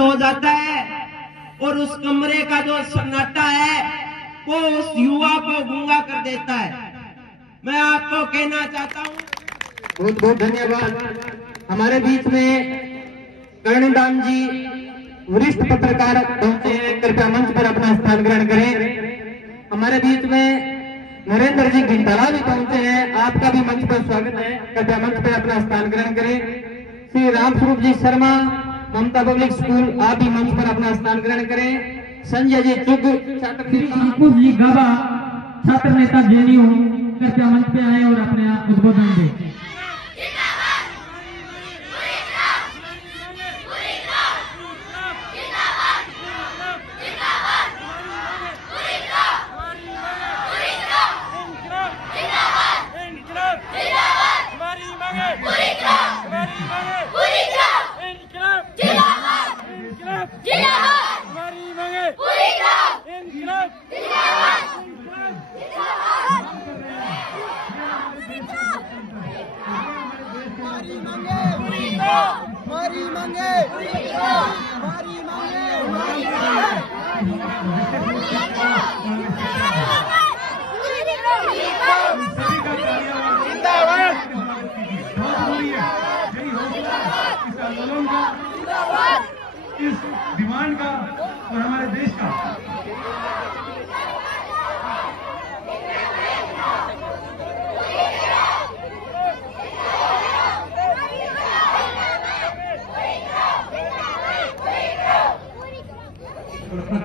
हो जाता है और उस कमरे का जो सन्नाटा है वो उस युवा को गूंगा कर देता है। मैं आपको कहना चाहता हूँ, बहुत बहुत धन्यवाद। हमारे बीच में कर्णदान जी वरिष्ठ पत्रकार पहुंचे हैं, कृपया मंच पर अपना स्थान ग्रहण करें। हमारे बीच में नरेंद्र जी घिंटाला भी पहुंचे हैं, आपका भी मंच पर स्वागत है, कृपया मंच पर अपना स्थान ग्रहण करें। श्री रामस्वरूप जी शर्मा ममता पब्लिक स्कूल, आप भी मंच पर अपना स्थान ग्रहण करें। संजय जी चुग जी गाबा छात्र नेता जेएनयू कृपया मंच पे आए और अपने उद्बोधन दें। इस डिमांड का और हमारे देश का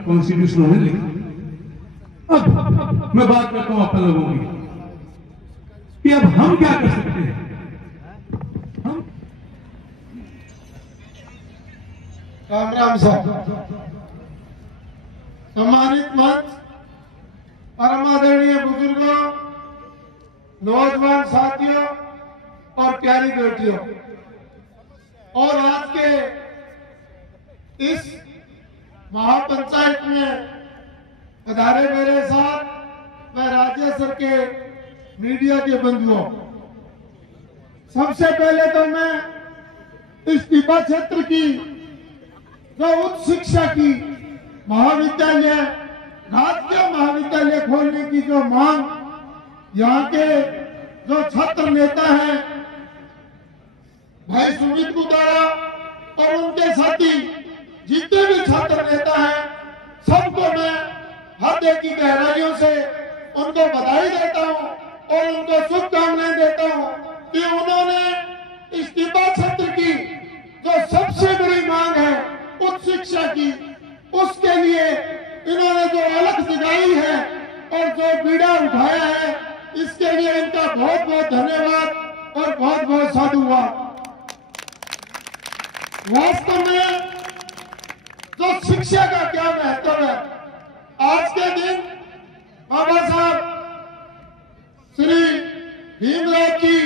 कॉन्स्टिट्यूशन में लिखा। अब मैं बात करता हूं आप लोगों की कि अब हम क्या कर सकते हैं। राम राम साहब, सम्मानित मंच, परमादरणीय बुजुर्गों, नौजवान साथियों और प्यारी बेटियों, और आज के इस महापंचायत में पधारे मेरे साथ मैं राज्य स्तर के मीडिया के बंधुओं, सबसे पहले तो मैं इस टिब्बा क्षेत्र की जो उच्च शिक्षा की महाविद्यालय, राजकीय महाविद्यालय खोलने की जो मांग यहाँ के जो छात्र नेता हैं भाई सुमित गुदारा और उनके साथी जितने भी छात्र नेता हैं, सबको मैं हृदय की गहराइयों से उनको बधाई देता हूं और उनको शुभकामनाएं देता हूं कि उन्होंने इस टिब्बा क्षेत्र की जो सबसे बड़ी मांग है उच्च शिक्षा की, उसके लिए इन्होंने जो अलख जगाई है और जो बीड़ा उठाया है, इसके लिए इनका बहुत बहुत धन्यवाद और बहुत बहुत साधुवाद। वास्तव में जो शिक्षा का क्या महत्व है, आज के दिन बाबा साहब श्री भीमराव जी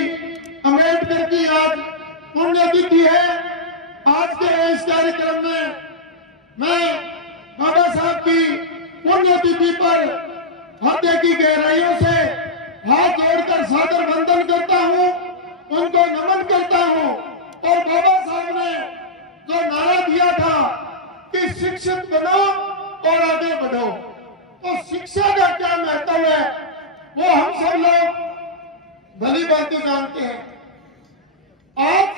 अम्बेडकर की आज पुण्यतिथि है। आज के इस कार्यक्रम में मैं बाबा साहब की पुण्यतिथि पर हृदय की गहराइयों से हाथ जोड़कर सादर वंदन करता हूं, उनको नमन करता हूं। और बाबा साहब ने जो नारा दिया था कि शिक्षित बनो और आगे बढ़ो, तो शिक्षा का क्या महत्व है वो हम सब लोग भली भांति जानते हैं। आज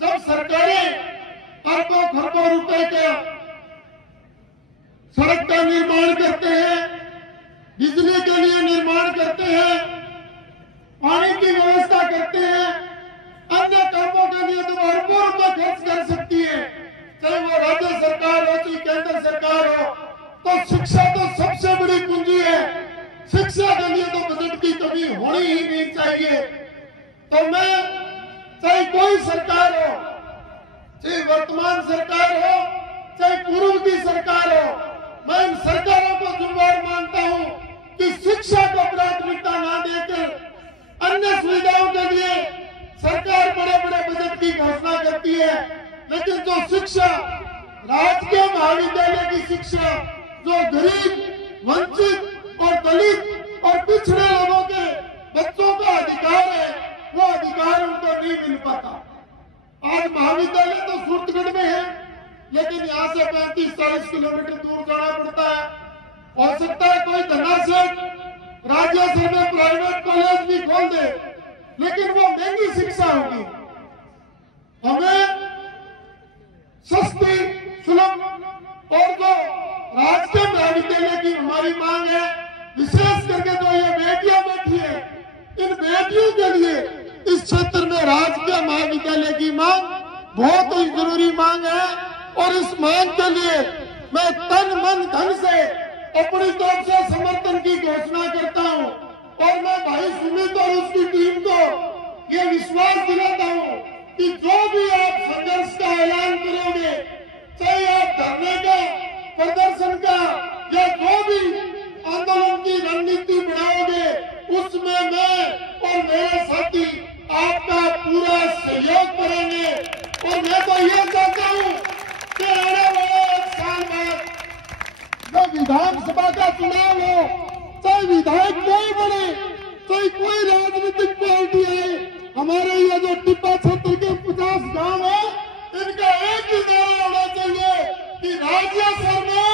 जब सरकारें अरबों खरबों रुपए के सड़क का निर्माण करते हैं, बिजली के लिए निर्माण करते हैं, पानी की व्यवस्था करते हैं, अन्य कामों के लिए तो अरबों रुपए खर्च कर सकती है, चाहे वो राज्य सरकार हो चाहे केंद्र सरकार हो, तो शिक्षा तो सबसे बड़ी पूंजी है। शिक्षा के लिए तो बजट की कमी होनी ही नहीं चाहिए। तो मैं, चाहे कोई सरकार हो, चाहे वर्तमान सरकार हो चाहे पूर्व की सरकार हो, मैं इन सरकारों को जुम्मेदार मानता हूं कि शिक्षा को प्राथमिकता ना देकर अन्य सुविधाओं के लिए सरकार बड़े बड़े बजट की घोषणा करती है, लेकिन जो शिक्षा, राजकीय महाविद्यालय की शिक्षा, जो गरीब, वंचित और दलित और पिछड़े लोगों के बच्चों का अधिकार है, वो अधिकार उनको नहीं मिल पाता। आज महाविद्यालय तो सूरतगढ़ में है, लेकिन यहाँ से 35-40 किलोमीटर दूर जाना पड़ता है। हो सकता है कोई धना सेठ राज्य स्तर में प्राइवेट कॉलेज भी खोल दे, लेकिन वो महंगी शिक्षा होगी। हमें सस्ती सुलभ और जो राजकीय महाविद्यालय की हमारी मांग है, विशेष करके जो ये बेटियां बैठी है, इन बेटियों के लिए इस क्षेत्र में राजकीय महाविद्यालय की मांग बहुत ही जरूरी मांग है। और इस मांग के लिए मैं तन मन धन से अपनी तरफ से समर्थन की घोषणा करता हूं। और मैं भाई सुमित और उसकी टीम को ये विश्वास दिलाता हूं कि जो भी आप संघर्ष का ऐलान करोगे, चाहे आप धरने का, प्रदर्शन का या जो भी आंदोलन की रणनीति बनाओगे, उसमें मैं और मेरे साथी आपका पूरा सहयोग करेंगे। और मैं तो ये चाहता हूं कि आने वाले 1 साल बाद जब विधानसभा का चुनाव हो, चाहे विधायक कोई बने, चाहे कोई राजनीतिक पार्टी आए, हमारे ये जो टिब्बा क्षेत्र के 50 गांव है, इनका एक ही नारा होना चाहिए कि राज्य स्तर में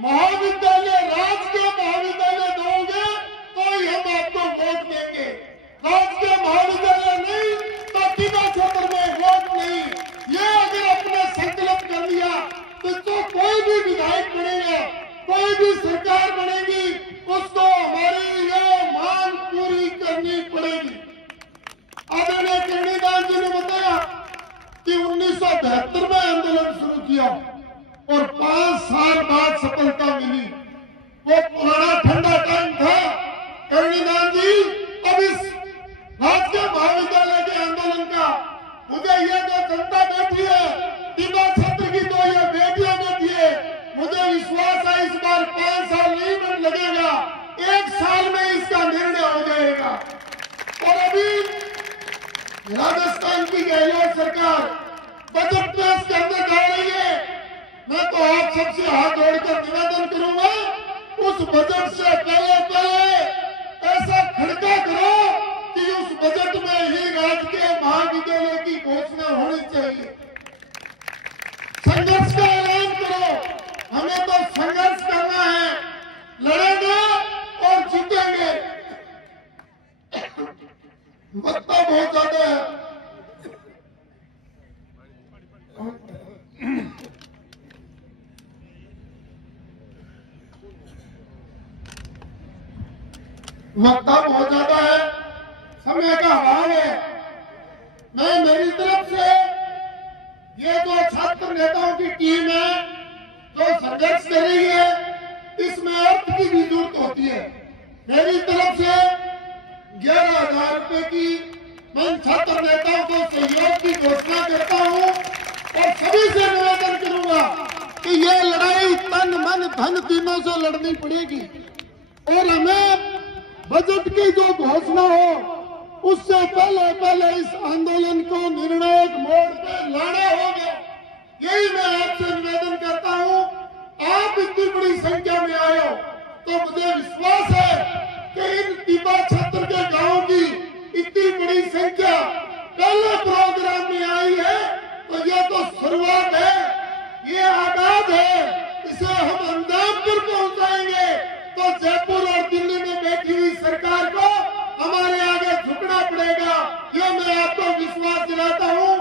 महाविद्यालय, राजकीय महाविद्यालय दोगे तो ही हम आपको वोट देंगे। राजकीय महाविद्यालय नहीं तो टिब्बा क्षेत्र में वोट नहीं। ये अगर अपने संकल्प कर लिया तो कोई भी विधायक बनेगा, कोई भी सरकार बनेगी, उसको हमारी ये मांग पूरी करनी पड़ेगी। आदरणीय कर्णीदान जी ने बताया कि 1972 में आंदोलन शुरू किया और 5 साल बाद सफलता मिली। वो पुराना ठंडा टाइम था कर्णीदान जी। अब इस राजकीय महाविद्यालय के आंदोलन का मुझे ये जो जनता बैठी है, टिब्बा क्षेत्र की तो ये बेटियां बैठी है, मुझे विश्वास है इस बार 5 साल नहीं लगेगा, 1 साल में इसका निर्णय हो जाएगा। और अभी राजस्थान की गहलोत सरकार बजट पेश करने जा रही है। मैं तो आप सबसे हाथ जोड़कर निवेदन करूंगा, उस बजट से पहले ऐसा खड़का करो कि उस बजट में ही राजकीय महाविद्यालय की घोषणा होनी चाहिए। संघर्ष का ऐलान करो, हमें तो संघर्ष करना है, लड़ेंगे और जीतेंगे। वक्त बहुत ज्यादा है। वक्त बहुत ज्यादा है, समय का अभाव है। मैं मेरी तरफ से ये जो छात्र नेताओं की टीम है जो संघर्ष कर रही है, इसमें अर्थ की भी जरूरत होती है। मेरी तरफ से 11,000 रुपए की मैं छात्र नेताओं को सहयोग की घोषणा करता हूं और सभी से निवेदन करूंगा कि ये लड़ाई तन मन धन तीनों से लड़नी पड़ेगी। और हमें बजट की जो घोषणा हो उससे पहले इस आंदोलन को निर्णायक मोड़ पर लाना होगा। यही मैं आपसे निवेदन करता हूं। आप इतनी बड़ी संख्या में आए हो तो मुझे विश्वास है कि इन टिब्बा क्षेत्र के गांव की इतनी बड़ी संख्या पहले प्रोग्राम में आई है, तो ये तो शुरुआत है, ये आगाज है। इसे हम अंजाम पर पहुंचाएंगे तो जयपुर और दिल्ली में बैठी हुई सरकार को हमारे आगे झुकना पड़ेगा। ये मैं आपको विश्वास दिलाता हूं।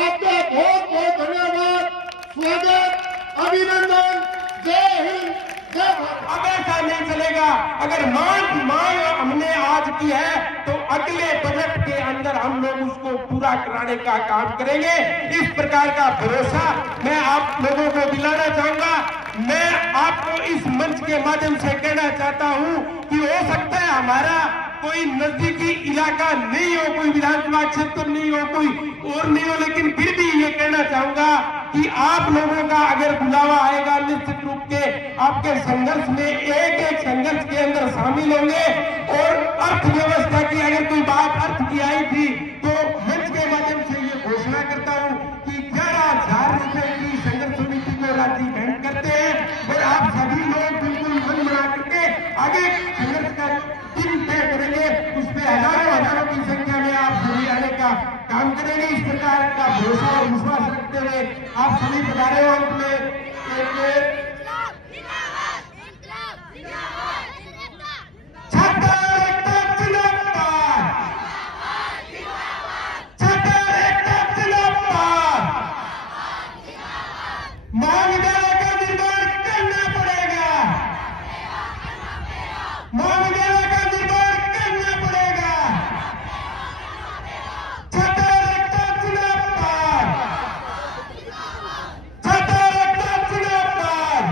आपका बहुत बहुत धन्यवाद, स्वागत, अभिनंदन। जय हिंद, जय भारत। अब ऐसा नहीं चलेगा। अगर मांग हमने आज की है तो अगले बजट के अंदर हम लोग उसको पूरा कराने का काम करेंगे। इस प्रकार का भरोसा मैं आप लोगों को दिलाना चाहूंगा। मैं आपको इस मंच के माध्यम से कहना चाहता हूं कि हो सकता है हमारा कोई नजदीकी इलाका नहीं हो, कोई विधानसभा क्षेत्र नहीं हो, कोई और नहीं हो, लेकिन फिर भी ये कहना चाहूंगा कि आप लोगों का अगर बुलावा आएगा, निश्चित रूप से आपके संघर्ष में एक संघर्ष के अंदर शामिल होंगे। और अर्थव्यवस्था की अगर कोई बात अर्थ की आई थी तो मंच के माध्यम से ये घोषणा करता हूं कि 11,000 रुपए की संघर्ष समिति को राशि भेंट करते हैं और आप सभी लोग बिल्कुल मन बना करके आगे संघर्ष का दिन तय करेंगे। उस पर हजारों की संख्या में आप सभी आने का काम करेंगे। इस प्रकार का भरोसा और विश्वास रखते हुए आप सभी पधारे हो अंत में महाविद्यालय का निर्माण करना पड़ेगा, महाविद्यालय का निर्माण करना पड़ेगा। छात्र एकता जिंदाबाद, छात्र एकता जिंदाबाद।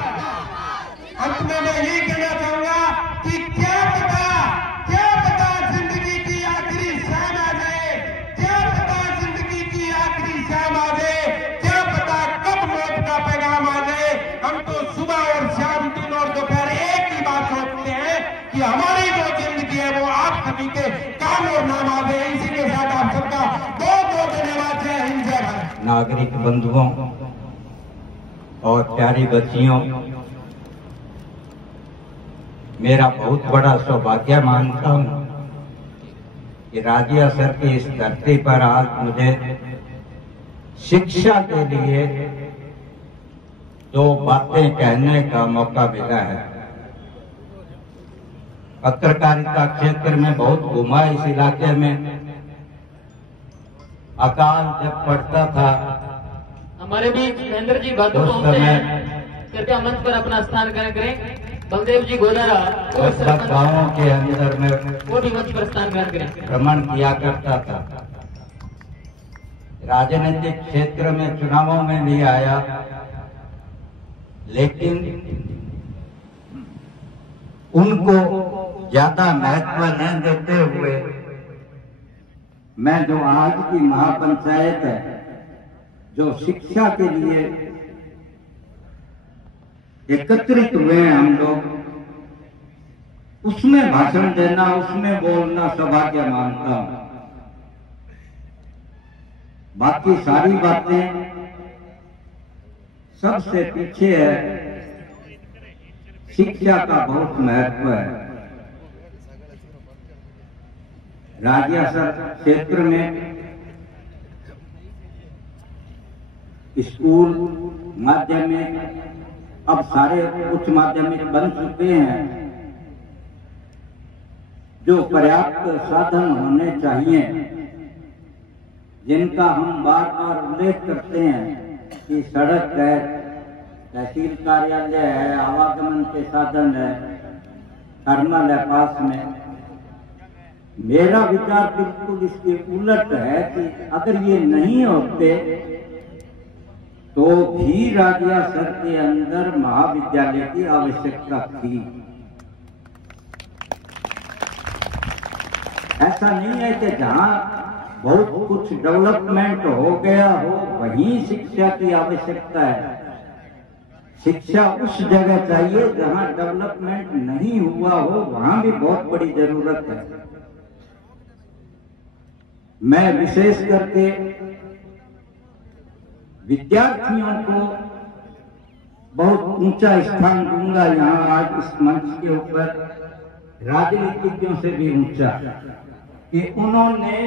अंत में मैं यही कहना चाहूंगा कि क्या पता जिंदगी की आखिरी शाम आ जाए, क्या पता जिंदगी की आखिरी शाम आ जाए, क्या पता कब मौत का पैगाम आ जाए। हम तो सुबह और शाम, दिन और दोपहर एक ही बात सोचते हैं कि हमारी जो जिंदगी है वो आप सभी के काम और नाम आ जाए। इसी के साथ आप सबका बहुत बहुत धन्यवाद। जय हिंद, जय भारत। नागरिक बंधुओं और प्यारी बच्चियों, मेरा बहुत बड़ा सौभाग्य मानता हूं कि राजिया सर की इस धरती पर आज मुझे शिक्षा के लिए दो बातें कहने का मौका मिला है। पत्रकारिता क्षेत्र में बहुत घुमा इस इलाके में। अकाल जब पड़ता था हमारे बीच महेंद्र जी भादु उस पहुंचे समय हैं, कृपया मंच पर अपना स्थान ग्रहण करें। बलदेव जी गोदारा सब गांवों के अंदर में वो भी मंच पर स्थान ग्रहण करें। भ्रमण किया करता था। राजनीतिक क्षेत्र में चुनावों में भी आया, लेकिन उनको ज्यादा महत्व न देते हुए मैं जो आज की महापंचायत है, जो शिक्षा के लिए एकत्रित हुए हैं हम लोग, उसमें भाषण देना, उसमें बोलना सौभाग्य मानता हूं। बाकी सारी बातें सबसे पीछे है। शिक्षा का बहुत महत्व है। राजियासर क्षेत्र में स्कूल, माध्यमिक, अब सारे उच्च माध्यमिक बन चुके हैं। जो पर्याप्त साधन होने चाहिए, जिनका हम बार बार उल्लेख करते हैं कि सड़क है, तहसील कार्यालय है, आवागमन के साधन है, थर्मल है पास में। मेरा विचार बिल्कुल इसके उलट है कि अगर ये नहीं होते तो भी राजियासर के अंदर महाविद्यालय की आवश्यकता थी। ऐसा नहीं है कि जहां बहुत कुछ डेवलपमेंट हो गया हो वहीं शिक्षा की आवश्यकता है। शिक्षा उस जगह चाहिए जहां डेवलपमेंट नहीं हुआ हो, वहां भी बहुत बड़ी जरूरत है। मैं विशेष करके विद्यार्थियों को बहुत ऊंचा स्थान दूंगा यहाँ आज इस मंच के ऊपर, राजनीतिज्ञों से भी ऊंचा, कि उन्होंने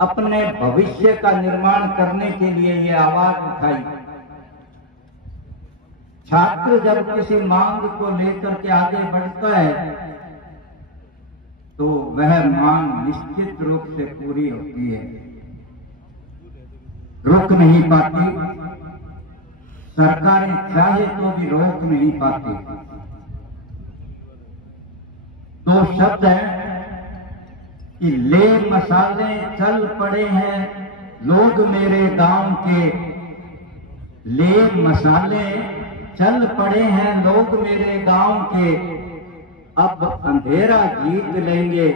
अपने भविष्य का निर्माण करने के लिए ये आवाज उठाई। छात्र जब किसी मांग को लेकर के आगे बढ़ता है तो वह मांग निश्चित रूप से पूरी होती है, रोक नहीं पाती। सरकारें चाहे तो भी रोक नहीं पाती। दो शब्द हैं कि ले मसाले चल पड़े हैं लोग मेरे गांव के, ले मसाले चल पड़े हैं लोग मेरे गांव के, अब अंधेरा जीत लेंगे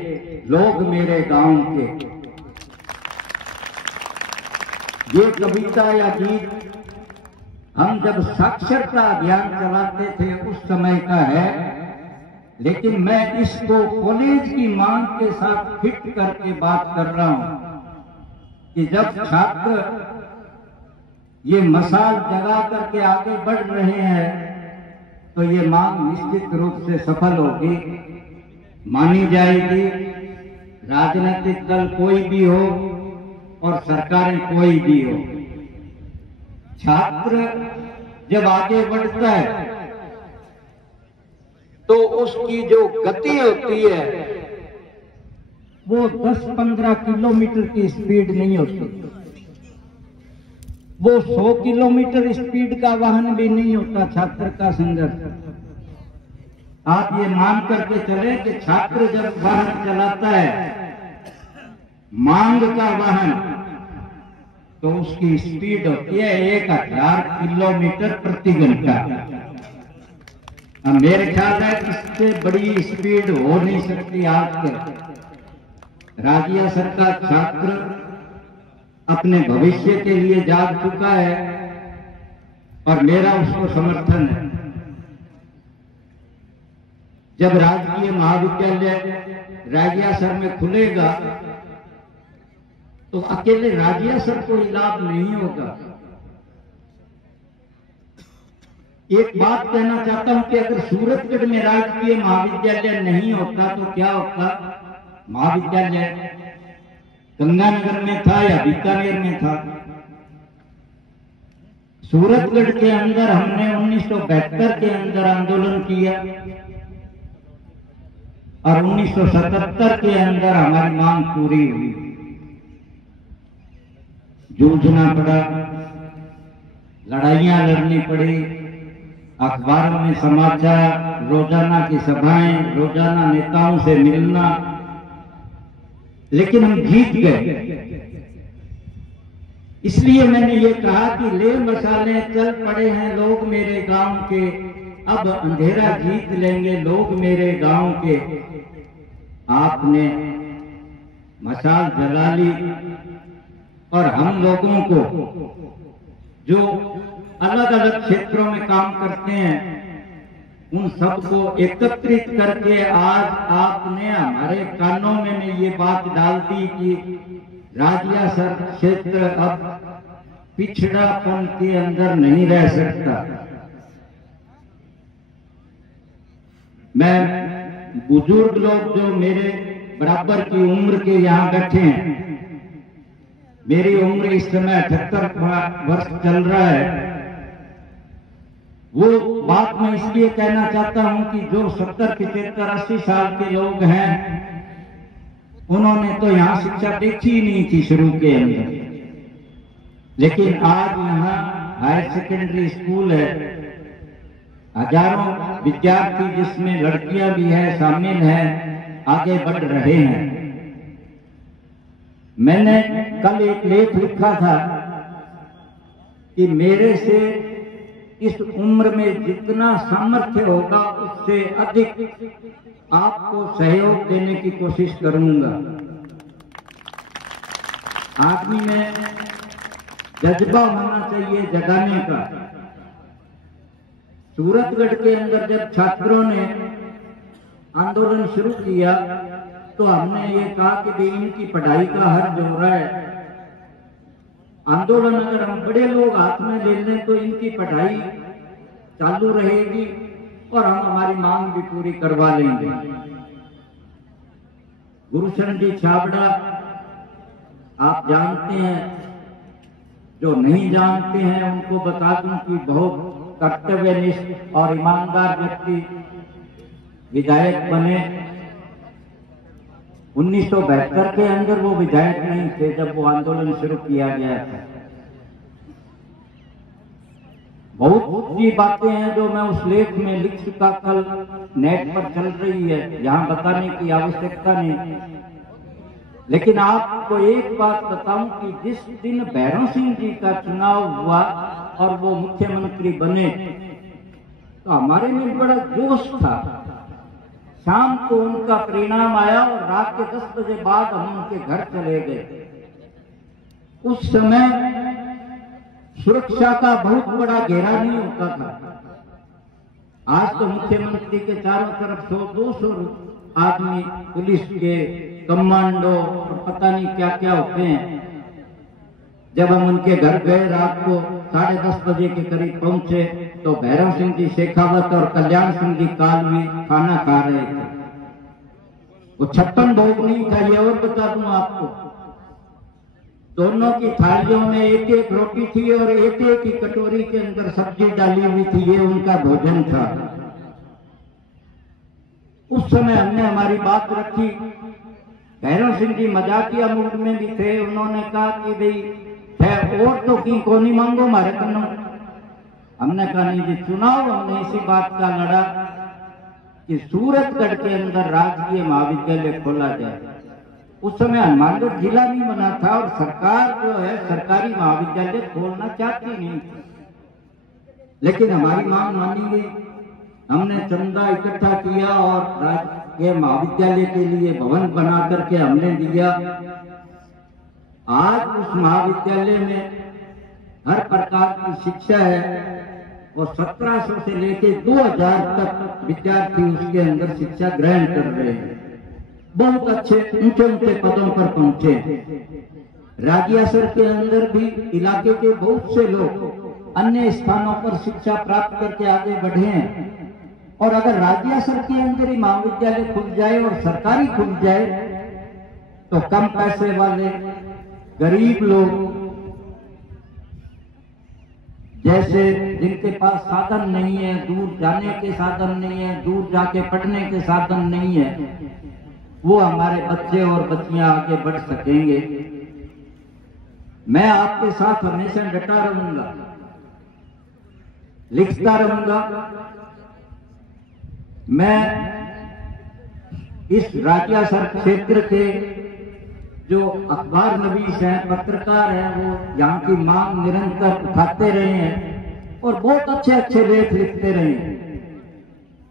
लोग मेरे गांव के। ये कविता या गीत हम जब साक्षरता अभियान चलाते थे उस समय का है, लेकिन मैं इसको कॉलेज की मांग के साथ फिट करके बात कर रहा हूं कि जब छात्र ये मसाल जगा करके आगे बढ़ रहे हैं तो ये मांग निश्चित रूप से सफल होगी, मानी जाएगी। राजनीतिक दल कोई भी हो और सरकारें कोई भी हो, छात्र जब आगे बढ़ता है तो उसकी जो गति होती है वो 10-15 किलोमीटर की स्पीड नहीं होती, वो 100 किलोमीटर स्पीड का वाहन भी नहीं होता छात्र का संघर्ष। आप ये मान करके चले कि छात्र जब वाहन चलाता है मांग का वाहन, तो उसकी स्पीड होती है 1000 किलोमीटर प्रति घंटा। मेरे ख्याल है इससे बड़ी स्पीड हो नहीं सकती। आज के राज्य सरकार छात्र अपने भविष्य के लिए जाग चुका है और मेरा उसको समर्थन है। जब राजकीय महाविद्यालय राजियासर में खुलेगा तो अकेले राजियासर को ही लाभ नहीं होगा। एक बात कहना चाहता हूं कि अगर सूरतगढ़ में राजकीय महाविद्यालय नहीं होता तो क्या होता? महाविद्यालय गंगानगर में था या बीकानेर में था? सूरतगढ़ के अंदर हमने 1972 के अंदर आंदोलन किया और 1977 के अंदर हमारी मांग पूरी हुई। जूझना पड़ा, लड़ाइयां लड़नी पड़ी, अखबारों में समाचार, रोजाना की सभाएं, रोजाना नेताओं से मिलना, लेकिन हम जीत गए। इसलिए मैंने ये कहा कि ले मसाले चल पड़े हैं लोग मेरे गांव के, अब अंधेरा जीत लेंगे लोग मेरे गांव के। आपने मशाल जला ली और हम लोगों को जो अलग अलग क्षेत्रों में काम करते हैं उन सबको एकत्रित करके आज आपने हमारे कानों में ये बात डाल दी कि राजियासर क्षेत्र अब पिछड़ापन के अंदर नहीं रह सकता। मैं बुजुर्ग लोग जो मेरे बराबर की उम्र के यहाँ बैठे हैं, मेरी उम्र इस समय 78 वर्ष चल रहा है, वो बात मैं इसलिए कहना चाहता हूं कि जो 70, 75, 80 साल के लोग हैं उन्होंने तो यहां शिक्षा देखी ही नहीं थी शुरू के अंदर, लेकिन आज यहाँ हायर सेकेंडरी स्कूल है, हजारों विद्यार्थी जिसमें लड़कियां भी है शामिल हैं, आगे बढ़ रहे हैं। मैंने कल एक लेख लिखा था कि मेरे से इस उम्र में जितना सामर्थ्य होगा उससे अधिक आपको सहयोग देने की कोशिश करूंगा। आदमी में जज्बा होना चाहिए जगाने का। सूरतगढ़ के अंदर जब छात्रों ने आंदोलन शुरू किया तो हमने ये कहा कि भाई इनकी पढ़ाई का हर्ज हो रहा है, आंदोलन अगर हम बड़े लोग हाथ में ले लें तो इनकी पढ़ाई चालू रहेगी और हम हमारी मांग भी पूरी करवा लेंगे। गुरुशरण जी छाबड़ा आप जानते हैं, जो नहीं जानते हैं उनको बता दूं कि बहुत कर्तव्यनिष्ठ और ईमानदार व्यक्ति विधायक बने। 1972 के अंदर वो विधायक नहीं थे जब वो आंदोलन शुरू किया गया था। बहुत सी बातें हैं जो मैं उस लेख में लिख चुका, कल नेट पर चल रही है, यहाँ बताने की आवश्यकता नहीं। लेकिन आपको एक बात बताऊं कि जिस दिन भैरव सिंह जी का चुनाव हुआ और वो मुख्यमंत्री बने तो हमारे में बड़ा जोश था। शाम को उनका परिणाम आया और रात के 10 बजे बाद हम उनके घर चले गए। उस समय सुरक्षा का बहुत बड़ा घेरा नहीं होता था। आज तो मुख्यमंत्री के चारों तरफ 100-200 आदमी, पुलिस के कमांडो और पता नहीं क्या क्या होते हैं। जब हम उनके घर गए रात को 10:30 बजे के करीब पहुंचे तो भैरव सिंह जी शेखावत और कल्याण सिंह जी काल में खाना खा रहे थे। वो 56 भोग नहीं था, ये और बता दूं आपको। दोनों की थालियों में एक एक रोटी थी और एक एक ही कटोरी के अंदर सब्जी डाली हुई थी। ये उनका भोजन था। उस समय हमने हमारी बात रखी। भैरव सिंह जी मजाकिया मूड में भी थे। उन्होंने कहा कि भाई है और तो की कोनी मांगो मारे कन्नो। हमने कहा नहीं जी चुनाव हमने इसी बात का लड़ा कि सूरतगढ़ के अंदर राजकीय महाविद्यालय खोला जाए। उस समय हनुमानगढ़ जिला नहीं बना था और सरकार जो है सरकारी महाविद्यालय खोलना चाहती नहीं थी, लेकिन हमारी मांग मानी गई। हमने चंदा इकट्ठा किया और राजकीय महाविद्यालय के लिए भवन बना करके हमने दिया। आज उस महाविद्यालय में हर प्रकार की शिक्षा है और 1700 से लेकर 2000 तक विद्यार्थी उसके अंदर शिक्षा ग्रहण कर रहे हैं। बहुत अच्छे ऊंचे ऊंचे पदों पर पहुंचे। राजियासर के अंदर भी इलाके के बहुत से लोग अन्य स्थानों पर शिक्षा प्राप्त करके आगे बढ़े हैं। और अगर राजियासर के अंदर ही महाविद्यालय खुल जाए और सरकारी खुल जाए तो कम पैसे वाले गरीब लोग जैसे जिनके पास साधन नहीं है, दूर जाने के साधन नहीं है, दूर जाके पढ़ने के साधन नहीं है, वो हमारे बच्चे और बच्चियां आगे बढ़ सकेंगे। मैं आपके साथ हमेशा डटा रहूंगा, लिखता रहूंगा। मैं इस राजियासर क्षेत्र के जो अखबार नवीस हैं, पत्रकार हैं, वो यहाँ की मांग निरंतर उठाते रहे हैं और बहुत अच्छे अच्छे लेख लिखते रहे हैं।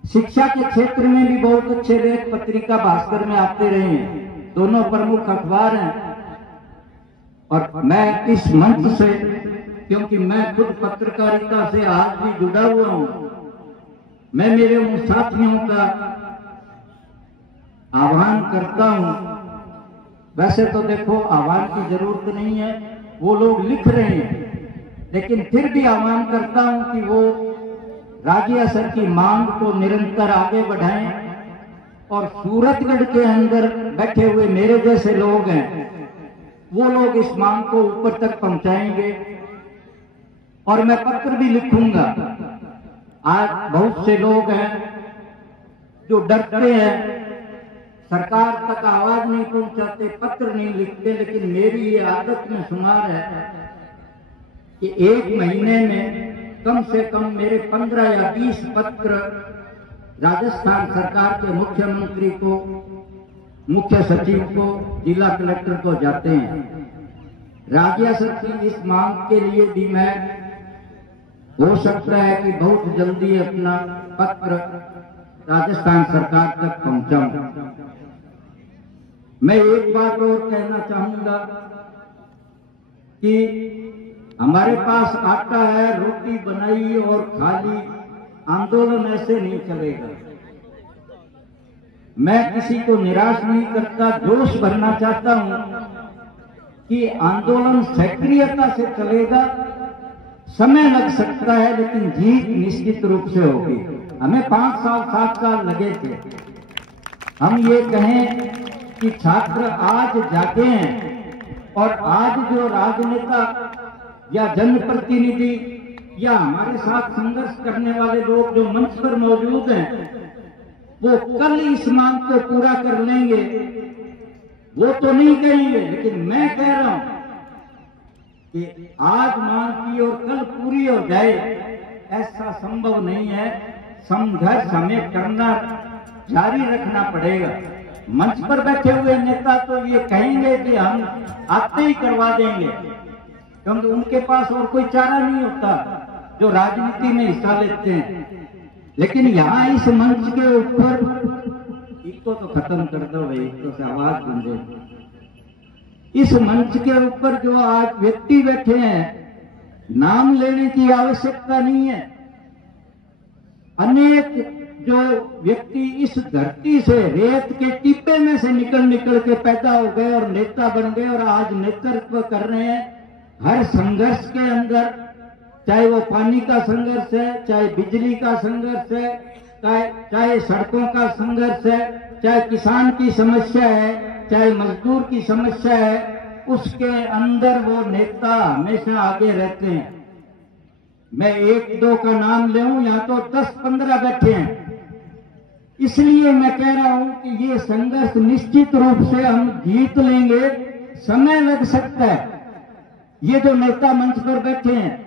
शिक्षा के क्षेत्र में भी बहुत अच्छे लेख पत्रिका भास्कर में आते रहे हैं। दोनों प्रमुख अखबार हैं। और मैं इस मंच से, क्योंकि मैं खुद पत्रकारिता से आज भी जुड़ा हुआ हूं, मैं मेरे उन साथियों का आह्वान करता हूं। वैसे तो देखो आह्वान की जरूरत नहीं है, वो लोग लिख रहे हैं, लेकिन फिर भी आह्वान करता हूं कि वो राजियासर की मांग को निरंतर आगे बढ़ाएं और सूरतगढ़ के अंदर बैठे हुए मेरे जैसे लोग हैं, वो लोग इस मांग को ऊपर तक पहुंचाएंगे। और मैं पत्र भी लिखूंगा। आज बहुत से लोग हैं जो डरते हैं, सरकार तक आवाज नहीं पहुंचाते, पत्र नहीं लिखते, लेकिन मेरी ये आदत में शुमार है कि एक महीने में कम से कम मेरे 15 या 20 पत्र राजस्थान सरकार के मुख्यमंत्री को, मुख्य सचिव को, जिला कलेक्टर को जाते हैं। राजियासर की इस मांग के लिए भी मैं, हो सकता है कि बहुत जल्दी अपना पत्र राजस्थान सरकार तक पहुंचाऊं। मैं एक बात और कहना चाहूंगा कि हमारे पास आटा है, रोटी बनाई और खाली, आंदोलन ऐसे नहीं चलेगा। मैं किसी को निराश नहीं करता, जोश भरना चाहता हूं कि आंदोलन सक्रियता से चलेगा। समय लग सकता है लेकिन जीत निश्चित रूप से होगी। हमें 5 साल 7 साल लगे थे। हम ये कहें कि छात्र आज जागे हैं और आज जो राजनेता या जनप्रतिनिधि या हमारे साथ संघर्ष करने वाले लोग जो मंच पर मौजूद हैं, वो कल इस मांग को पूरा कर लेंगे, वो तो नहीं कहेंगे, लेकिन मैं कह रहा हूं कि आज मांग की और कल पूरी हो जाए, ऐसा संभव नहीं है। संघर्ष हमें करना जारी रखना पड़ेगा। मंच पर बैठे हुए नेता तो ये कहेंगे कि हम आते ही करवा देंगे, क्योंकि उनके पास और कोई चारा नहीं होता जो राजनीति में हिस्सा लेते हैं। लेकिन यहाँ इस मंच के ऊपर, इसको तो खत्म कर दो भाई, तो से आवाज गूंजे। इस मंच के ऊपर जो आज व्यक्ति बैठे हैं, नाम लेने की आवश्यकता नहीं है। अनेक जो व्यक्ति इस धरती से, रेत के टिप्पे में से निकल के पैदा हो गए और नेता बन गए और आज नेतृत्व कर रहे हैं हर संघर्ष के अंदर, चाहे वो पानी का संघर्ष है, चाहे बिजली का संघर्ष है, चाहे सड़कों का संघर्ष है, चाहे किसान की समस्या है, चाहे मजदूर की समस्या है, उसके अंदर वो नेता हमेशा आगे रहते हैं। मैं एक दो का नाम ले लूं, यहाँ तो 10-15 बैठे हैं। इसलिए मैं कह रहा हूं कि ये संघर्ष निश्चित रूप से हम जीत लेंगे, समय लग सकता है। ये जो नेता मंच पर बैठे हैं,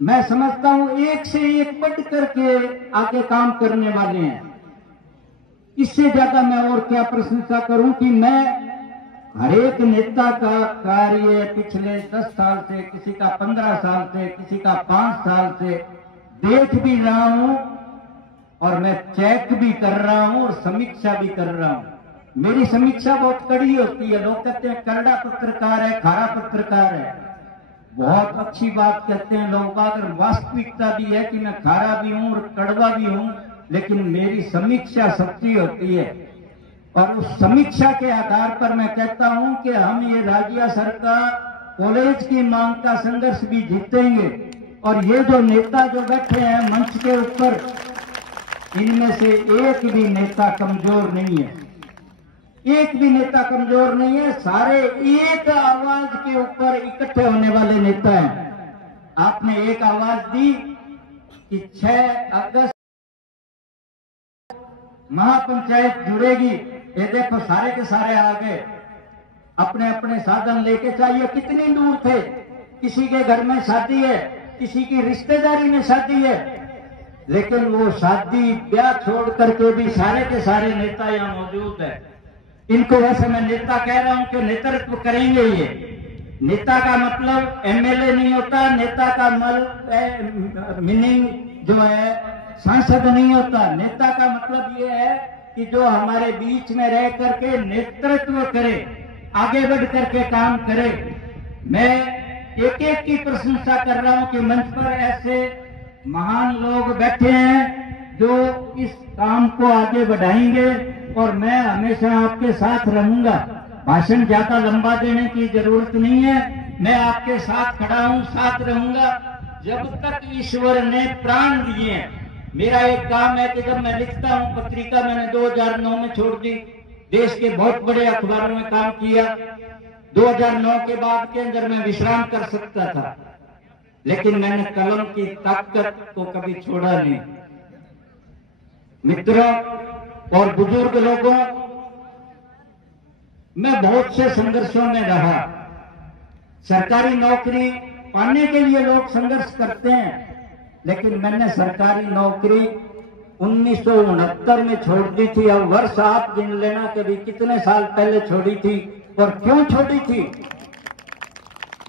मैं समझता हूं एक से एक बढ़ करके आगे काम करने वाले हैं। इससे ज्यादा मैं और क्या प्रशंसा करूं कि मैं हर एक नेता का कार्य पिछले 10 साल से, किसी का 15 साल से, किसी का 5 साल से देख भी रहा हूं और मैं चेक भी कर रहा हूं और समीक्षा भी कर रहा हूं। मेरी समीक्षा बहुत कड़ी होती है। लोग कहते हैं करड़ा पत्रकार है, खारा पत्रकार है। बहुत अच्छी बात कहते हैं लोग, अगर वास्तविकता भी है कि मैं खारा भी हूं और कड़वा भी हूं, लेकिन मेरी समीक्षा सच्ची होती है। और उस समीक्षा के आधार पर मैं कहता हूं कि हम ये राज्य सरकार कॉलेज की मांग का संघर्ष भी जीतेंगे। और ये जो नेता जो बैठे हैं मंच के ऊपर, इनमें से एक भी नेता कमजोर नहीं है, एक भी नेता कमजोर नहीं है। सारे एक आवाज के ऊपर इकट्ठे होने वाले नेता हैं। आपने एक आवाज दी कि 6 अगस्त महापंचायत जुड़ेगी। ये देखो सारे के सारे आ गए, अपने अपने साधन लेके। चाहिए कितनी दूर थे, किसी के घर में शादी है, किसी की रिश्तेदारी में शादी है, लेकिन वो शादी ब्याह छोड़ करके भी सारे के सारे नेता यहाँ मौजूद है। इनको वैसे मैं नेता कह रहा हूं कि नेतृत्व करेंगे। ये नेता का मतलब एमएलए नहीं होता, नेता का मीनिंग जो है सांसद नहीं होता। नेता का मतलब ये है कि जो हमारे बीच में रह करके नेतृत्व करे, आगे बढ़ करके काम करे। मैं एक एक की प्रशंसा कर रहा हूं कि मंच पर ऐसे महान लोग बैठे हैं जो इस काम को आगे बढ़ाएंगे और मैं हमेशा आपके साथ रहूंगा। भाषण ज्यादा लंबा देने की जरूरत नहीं है, मैं आपके साथ खड़ा हूं, साथ रहूंगा जब तक ईश्वर ने प्राण दिए हैं। मेरा एक काम है कि जब मैं लिखता हूं पत्रिका, मैंने 2009 में छोड़ दी, देश के बहुत बड़े अखबारों में काम किया। 2009 के बाद के अंदर मैं विश्राम कर सकता था, लेकिन मैंने कलम की ताकत को कभी छोड़ा नहीं। मित्रों और बुजुर्ग लोगों, मैं बहुत से संघर्षों में रहा। सरकारी नौकरी पाने के लिए लोग संघर्ष करते हैं, लेकिन मैंने सरकारी नौकरी 1969 में छोड़ दी थी। अब वर्ष आप गिन लेना कभी कितने साल पहले छोड़ी थी और क्यों छोड़ी थी।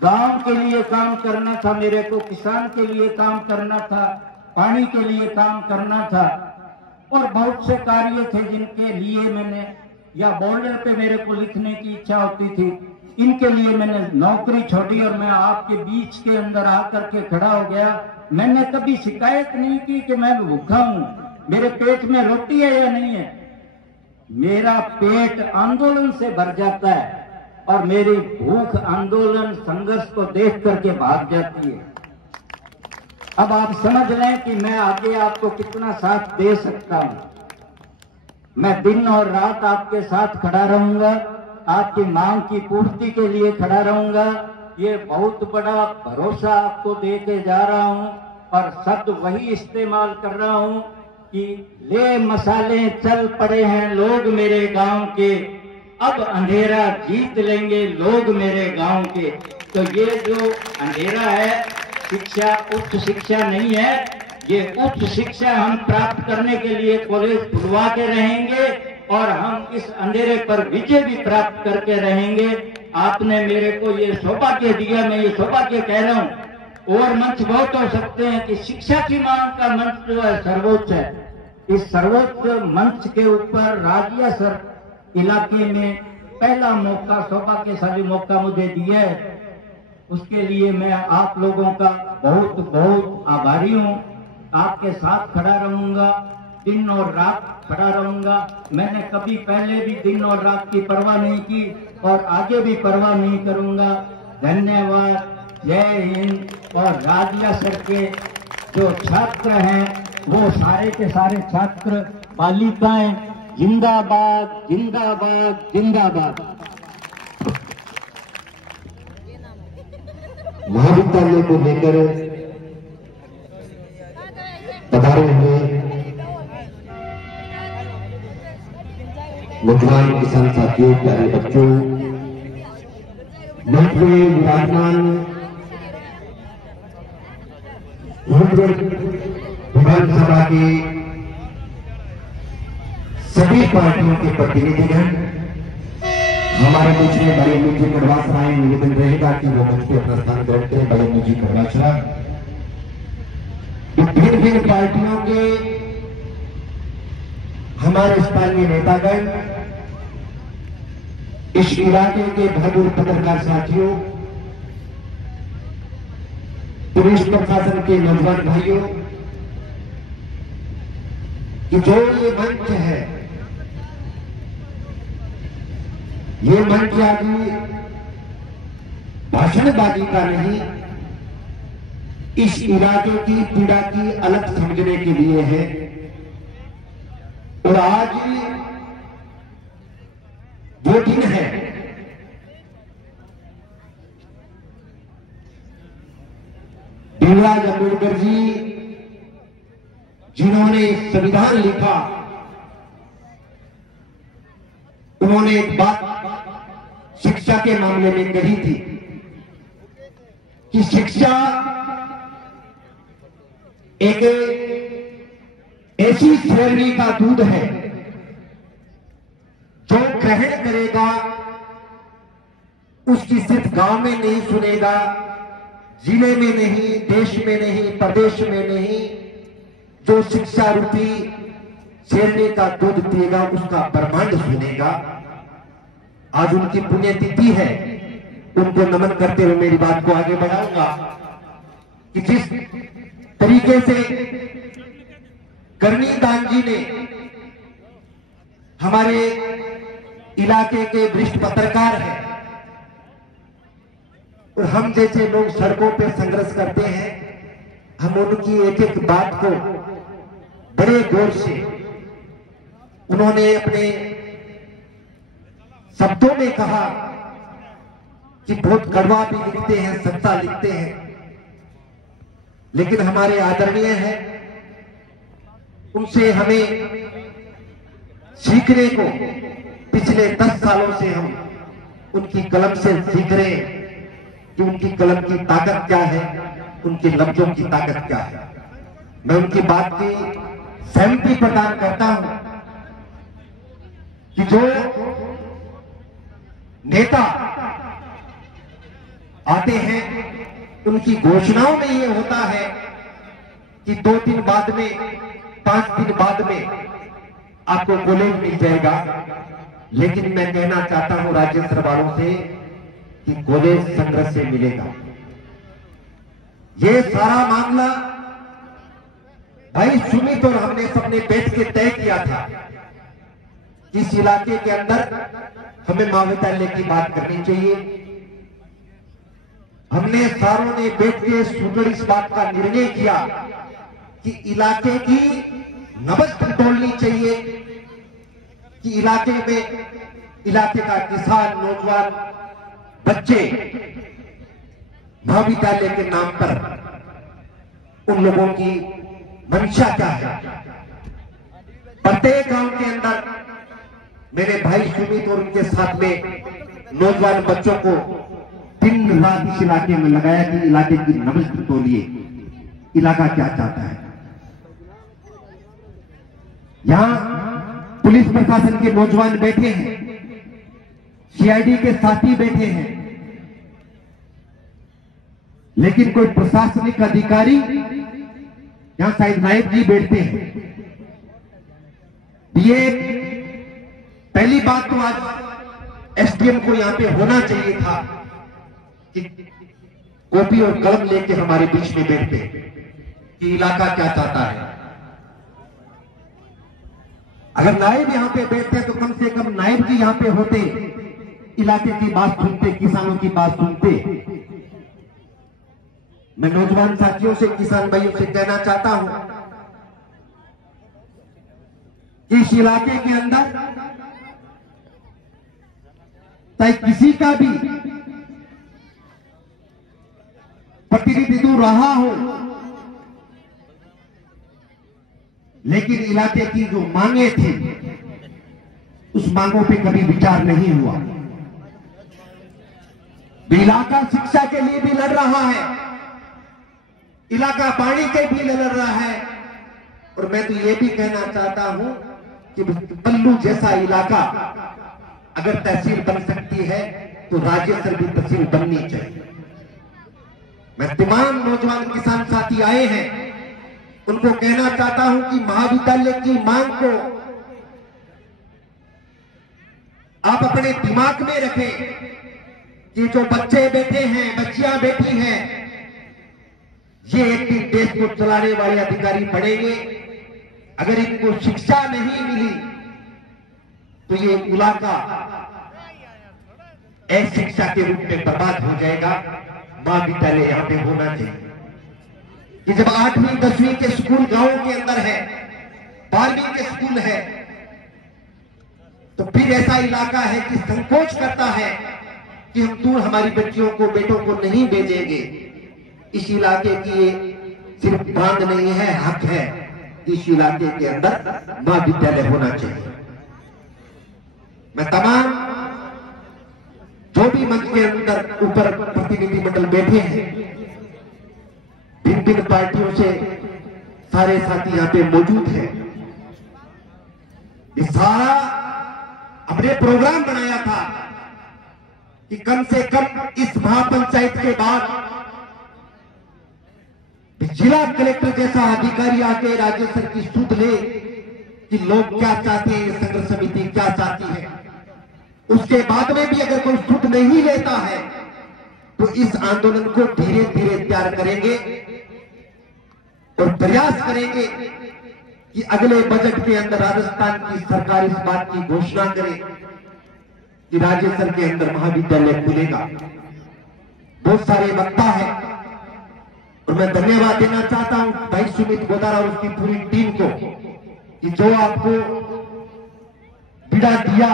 गांव के लिए काम करना था मेरे को, किसान के लिए काम करना था, पानी के लिए काम करना था और बहुत से कार्य थे जिनके लिए मैंने, या बॉर्डर पे मेरे को लिखने की इच्छा होती थी, इनके लिए मैंने नौकरी छोड़ी और मैं आपके बीच के अंदर आकर के खड़ा हो गया। मैंने कभी शिकायत नहीं की कि मैं भूखा हूं, मेरे पेट में रोटी है या नहीं है। मेरा पेट आंदोलन से भर जाता है और मेरी भूख आंदोलन संघर्ष को देख करके भाग जाती है। अब आप समझ लें कि मैं आगे आपको कितना साथ दे सकता हूं। मैं दिन और रात आपके साथ खड़ा रहूंगा, आपकी मांग की पूर्ति के लिए खड़ा रहूंगा। ये बहुत बड़ा भरोसा आपको दे के जा रहा हूं और शब्द वही इस्तेमाल कर रहा हूं कि ले मसाले चल पड़े हैं लोग मेरे गांव के, अब अंधेरा जीत लेंगे लोग मेरे गांव के। तो ये जो अंधेरा है, शिक्षा उच्च शिक्षा नहीं है, ये उच्च शिक्षा हम प्राप्त करने के लिए कॉलेज खुलवा के रहेंगे और हम इस अंधेरे पर विजय भी प्राप्त करके रहेंगे। आपने मेरे को ये सौभाग्य दिया, मैं ये सौभाग्य कह रहा हूं। और मंच बहुत हो सकते हैं कि शिक्षा की मांग का मंच जो है सर्वोच्च है। इस सर्वोच्च मंच के ऊपर राज्य इलाके में पहला मौका, सौभाग्यशाली मौका मुझे दिया है, उसके लिए मैं आप लोगों का बहुत बहुत आभारी हूं। आपके साथ खड़ा रहूंगा, दिन और रात खड़ा रहूंगा। मैंने कभी पहले भी दिन और रात की परवाह नहीं की और आगे भी परवाह नहीं करूंगा। धन्यवाद, जय हिंद। और राज्यसर के जो छात्र हैं वो सारे के सारे छात्र बालिकाएं जिंदाबाद जिंदाबाद जिंदाबाद। महाविद्यालय को लेकर पधारे हुए नौजवान किसान साथियों, प्यारे बच्चों, मंच में विराजमान विधानसभा के सभी पार्टियों के प्रतिनिधिगण, हमारे बीच में बड़े मुझे कड़वास राय निवेदन रहेगा कि वो मंच पे अपना स्थान ग्रहण करें। बड़े मुझे कड़वासरा भिन्न भिन्न पार्टियों के हमारे स्थानीय नेतागण, इस इलाके के बहादुर पत्रकार साथियों, पुलिस प्रशासन के नौजवान भाइयों, कि जो ये मंच है, ये मंच आदि भाषणबाजी का नहीं, इस इलाके की पीड़ा की अलग समझने के लिए है। और आज वो दिन है भीमराव अम्बेडकर जी, जिन्होंने संविधान लिखा, उन्होंने एक बात शिक्षा के मामले में कही थी कि शिक्षा एक ऐसी श्रेणी का दूध है जो ग्रहण करेगा उसकी सिर्फ गांव में नहीं सुनेगा, जिले में नहीं, देश में नहीं, प्रदेश में नहीं, जो शिक्षा रूपी शेरनी का दूध पिएगा उसका ब्रह्मांड सुनेगा। आज उनकी पुण्यतिथि है, उनको नमन करते हुए मेरी बात को आगे बढ़ाऊंगा कि जिस तरीके से कर्णीदान जी ने हमारे इलाके के वरिष्ठ पत्रकार हैं और हम जैसे लोग सड़कों पे संघर्ष करते हैं, हम उनकी एक एक बात को बड़े गौर से उन्होंने अपने शब्दों में कहा कि बहुत कड़वा भी लिखते हैं, सच्चा लिखते हैं, लेकिन हमारे आदरणीय हैं, उनसे हमें सीखने को पिछले 10 सालों से हम उनकी कलम से सीख रहे हैं कि उनकी कलम की ताकत क्या है, उनके लफ्जों की ताकत क्या है। मैं उनकी बात की सहमति प्रदान करता हूं कि जो नेता आते हैं उनकी घोषणाओं में यह होता है कि 2 दिन बाद में, 5 दिन बाद में आपको कॉलेज मिल जाएगा, लेकिन मैं कहना चाहता हूं राज्य वालों से कि कॉलेज संघर्ष से मिलेगा। यह सारा मामला भाई सुमित और हमने सबने बैठ के तय किया था कि इस इलाके के अंदर हमें महाविद्यालय की बात करनी चाहिए। हमने सारों ने बैठ के सुनकर इस बात का निर्णय किया कि इलाके की नब्ज टोलनी चाहिए, कि इलाके में इलाके का किसान, नौजवान, बच्चे महाविद्यालय के नाम पर उन लोगों की मंशा क्या है। प्रत्येक गांव के अंदर मेरे भाई सुमित और उनके साथ में नौजवान बच्चों को दिन रात इस इलाके में लगाया कि इलाके की नब्ज तोलिए, इलाका क्या चाहता है। यहां पुलिस प्रशासन के नौजवान बैठे हैं, सीआईडी के साथी बैठे हैं, लेकिन कोई प्रशासनिक अधिकारी, यहां शायद नायब जी बैठते हैं। ये पहली बात तो आज एसडीएम को यहां पे होना चाहिए था कि कॉपी और कलम लेके हमारे बीच में बैठते कि इलाका क्या चाहता है। अगर नायब यहां पे बैठते तो कम से कम नायब जी यहां पे होते, इलाके की बात सुनते, किसानों की बात सुनते। मैं नौजवान साथियों से, किसान भाइयों से कहना चाहता हूं कि इस इलाके के अंदर चाहे किसी का भी प्रतिनिधित्व रहा हो, लेकिन इलाके की जो मांगे थी उस मांगों पे कभी विचार नहीं हुआ। इलाका शिक्षा के लिए भी लड़ रहा है, इलाका पानी के भी लड़ रहा है, और मैं तो ये भी कहना चाहता हूं कि पल्लू जैसा इलाका अगर तहसील बन सकती है तो राज्यसर भी तहसील बननी चाहिए। मैं तमाम नौजवान किसान साथी आए हैं, उनको कहना चाहता हूं कि महाविद्यालय की मांग को आप अपने दिमाग में रखें कि जो बच्चे बैठे हैं, बच्चियां बैठी हैं, ये एक दिन देश को चलाने वाले अधिकारी बनेंगे। अगर इनको शिक्षा नहीं मिली तो ये इलाका अशिक्षा के रूप में बर्बाद हो जाएगा। महाविद्यालय यहां पे होना चाहिए कि जब 8वीं 10वीं के स्कूल गांवों के अंदर है, 12वीं के स्कूल है, तो फिर ऐसा इलाका है कि संकोच करता है कि हम दूर हमारी बच्चियों को, बेटों को नहीं भेजेंगे। इस इलाके की ये सिर्फ मांग नहीं है, हक है। इस इलाके के अंदर महाविद्यालय होना चाहिए। मैं तमाम जो भी मंच के अंदर ऊपर प्रतिनिधिमंडल बैठे हैं, भिन्न भिन्न पार्टियों से सारे साथी यहां पे मौजूद हैं, ये सारा हमने प्रोग्राम बनाया था कि कम से कम इस महापंचायत के बाद जिला कलेक्टर जैसा अधिकारी आके राज्य सर की सुध ले कि लोग क्या चाहते हैं, संघर्ष समिति क्या चाहती है। उसके बाद में भी अगर कोई सुध नहीं लेता है तो इस आंदोलन को धीरे धीरे तैयार करेंगे और प्रयास करेंगे कि अगले बजट के अंदर राजस्थान की सरकार इस बात की घोषणा करे कि राज्य सर के अंदर महाविद्यालय खुलेगा। बहुत सारे वक्ता है और मैं धन्यवाद देना चाहता हूं भाई सुमित गोदारा और उसकी पूरी टीम को कि जो आपको बिड़ा दिया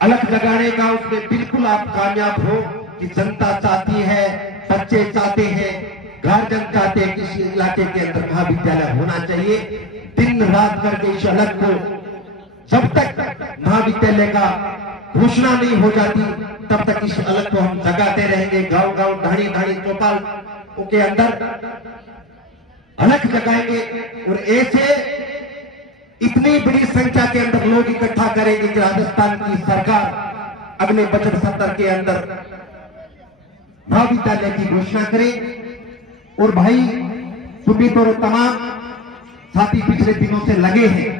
अलग लगाने का, उसमें बिल्कुल आप कामयाब हो कि जनता चाहती है, बच्चे चाहते हैं, गार्जियन चाहते हैं कि इस इलाके के अंदर महाविद्यालय होना चाहिए। दिन रात करके इस अलग को जब तक महाविद्यालय का घोषणा नहीं हो जाती तब तक इस अलग को हम जगाते रहेंगे। गांव गांव, ढाणी ढाणी, चौपाल के अंदर अलग जगाएंगे और ऐसे इतनी बड़ी संख्या के अंदर लोग इकट्ठा करेंगे कि राजस्थान की सरकार अगले बजट सत्र के अंदर महाविद्यालय की घोषणा करे। और भाई सुमित और तमाम साथी पिछले दिनों से लगे हैं,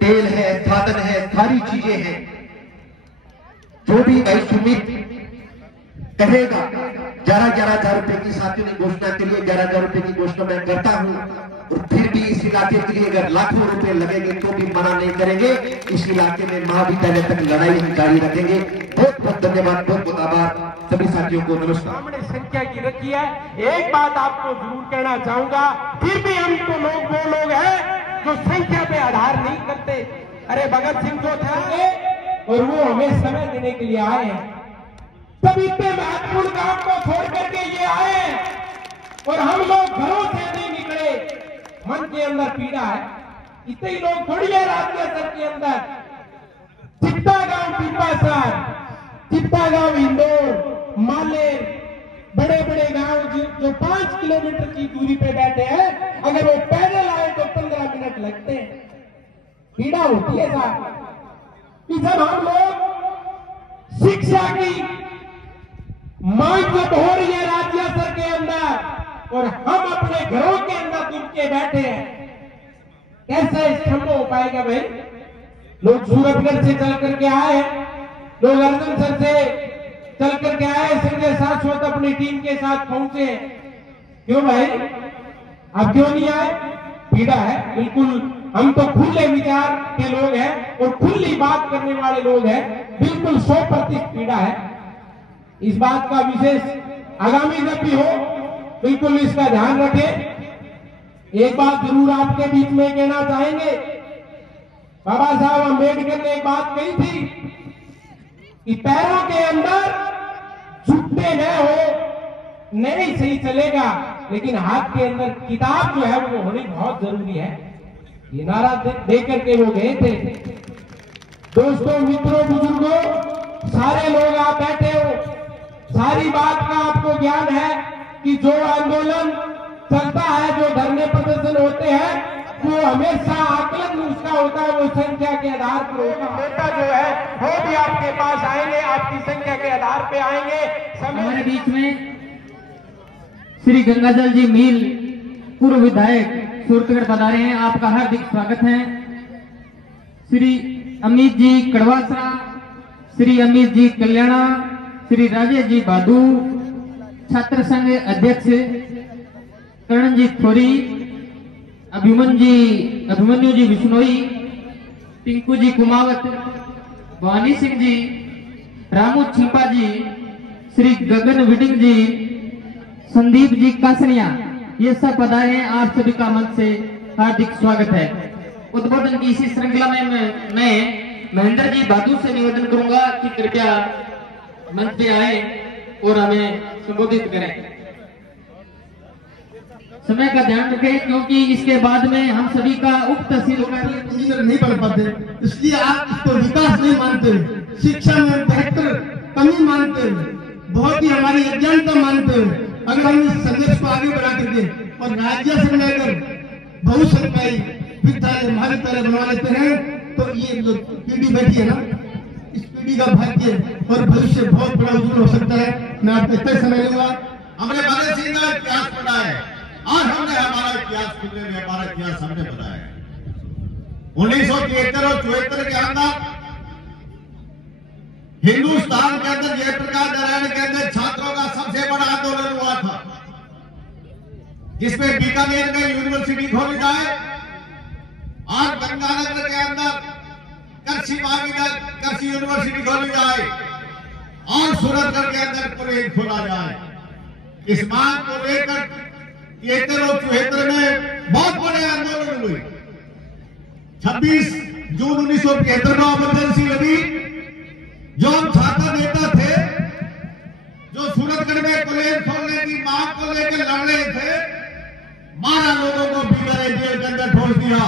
तेल है, साधन है, सारी चीजें हैं। जो भी भाई सुमित कहेगा 11,000 रुपए की साथियों ने घोषणा के लिए 11,000 रुपए की घोषणा मैं करता हूं, और फिर भी इस इलाके के लिए अगर लाखों रुपए लगेंगे तो भी मना नहीं करेंगे। इस इलाके में महाविद्यालय तक लड़ाई हम जारी रखेंगे। बहुत बहुत धन्यवाद, बहुत बहुत आभार सभी साथियों को। नमस्कार। हमने संख्या की रखी है। एक बात आपको जरूर कहना चाहूंगा, फिर भी हम तो लोग वो लोग हैं जो संख्या पे आधार नहीं करते। अरे भगत सिंह जो थे और वो हमें समय देने के लिए आए हैं, तब इतने महत्वपूर्ण काम को छोड़ करके ये आए और हम लोग घरों से नहीं निकले। मन के अंदर पीड़ा है, इतने ही लोग थोड़ी है राज्य सर के अंदर। चित्ता गांव पीपासार, चित्ता गांव इंदौर, मालेर, बड़े बड़े गांव जो 5 किलोमीटर की दूरी पे बैठे हैं, अगर वो पैदल आए तो 15 मिनट लगते हैं। पीड़ा होती है साहब कि जब हम लोग शिक्षा की मांग जब हो रही है राज्य सर के अंदर और हम अपने घरों के अंदर दुब के बैठे हैं, कैसे संभव हो पाएगा भाई? लोग सूरतगढ़ से चल करके आए, लोग अर्जुन सर से चल करके आए, संजय शाश्वत अपनी टीम के साथ पहुंचे। क्यों भाई, अब क्यों नहीं आए? पीड़ा है बिल्कुल। हम तो खुले विचार के लोग हैं और खुली बात करने वाले लोग हैं, बिल्कुल 100% पीड़ा है। इस बात का विशेष आगामी जब भी हो बिल्कुल इसका ध्यान रखें। एक बात जरूर आपके बीच में कहना चाहेंगे, बाबा साहब अम्बेडकर ने एक बात कही थी कि पैरों के अंदर जूते न हो नहीं सही चलेगा, लेकिन हाथ के अंदर किताब जो है वो होनी बहुत जरूरी है। ये नारा दे करके वो गए थे। दोस्तों, मित्रों, बुजुर्गों, सारे लोग आप बैठे हो, सारी बात का आपको ज्ञान है कि जो आंदोलन चलता है, जो धरने प्रदर्शन होते हैं, वो हमेशा आकलन उसका होता है, वो संख्या के आधार पर होता है। नेता जो है वो भी आपके पास आएंगे, आपकी संख्या के आधार पे आएंगे। हमारे बीच में श्री गंगाजल जी मील पूर्व विधायक सूरतगढ़ पधारे हैं, आपका हार्दिक स्वागत है। श्री अमित जी कड़वासरा, श्री अमित जी कल्याणा, श्री राजेश जी बादू, छात्र संघ अध्यक्ष करण जी थोरी, अभिमन्यु जी बिश्नोई, टिंकू जी कुमावत, भवानी सिंह जी, रामू छिपा जी, श्री गगन विडिंग जी, संदीप जी कासनिया, ये सब पधारे हैं। आप सभी का मन से हार्दिक स्वागत है। उद्बोधन की इसी श्रृंखला में मैं महेंद्र जी बादू से निवेदन करूंगा कि कृपया मंच पे आए और हमें संबोधित करें। समय का ध्यान रखें, क्योंकि इसके बाद में हम सभी का उप तहसील इंजीनियर नहीं बन पाते, इसलिए आप इसको विकास नहीं मानते, शिक्षा में बेहतर कमी मानते, बहुत ही हमारी अज्ञानता मानते। अगर हम इस संदेश को आगे बढ़ा करके और राज्य से लेकर बहुसंख्याई विद्यालय महाविद्यालय बनवा लेते हैं, तो ये जो पीढ़ी बैठी है ना, इस पीढ़ी का भाग्य और भविष्य बहुत बड़ा उज्जवल हो सकता है। मैं आपको इतना समय लूंगा। हमने भगत सिंह का इतिहास पढ़ा है और हमने हमारा इतिहास खुले में हमारा इतिहास हमने बताया। 1973 और 74 के अंदर हिंदुस्तान के अंदर जयप्रकाश नारायण के अंदर छात्रों का सबसे बड़ा आंदोलन हुआ था, जिसमें बीकानेर में यूनिवर्सिटी खोली जाए और गंगानगर के अंदर कृषि यूनिवर्सिटी खोली जाए और सूरतगढ़ के अंदर कॉलेज खोला जाए। इस मांग को लेकर 73 और 74 में बहुत बड़े आंदोलन हुए। 26 जून 1975 में इमरजेंसी लगी। जो हम छात्र नेता थे, जो सूरतगढ़ में कॉलेज खोलने की मांग को लेकर लड़ रहे थे, 12 लोगों को बीकानेर जेल के अंदर ठोस दिया।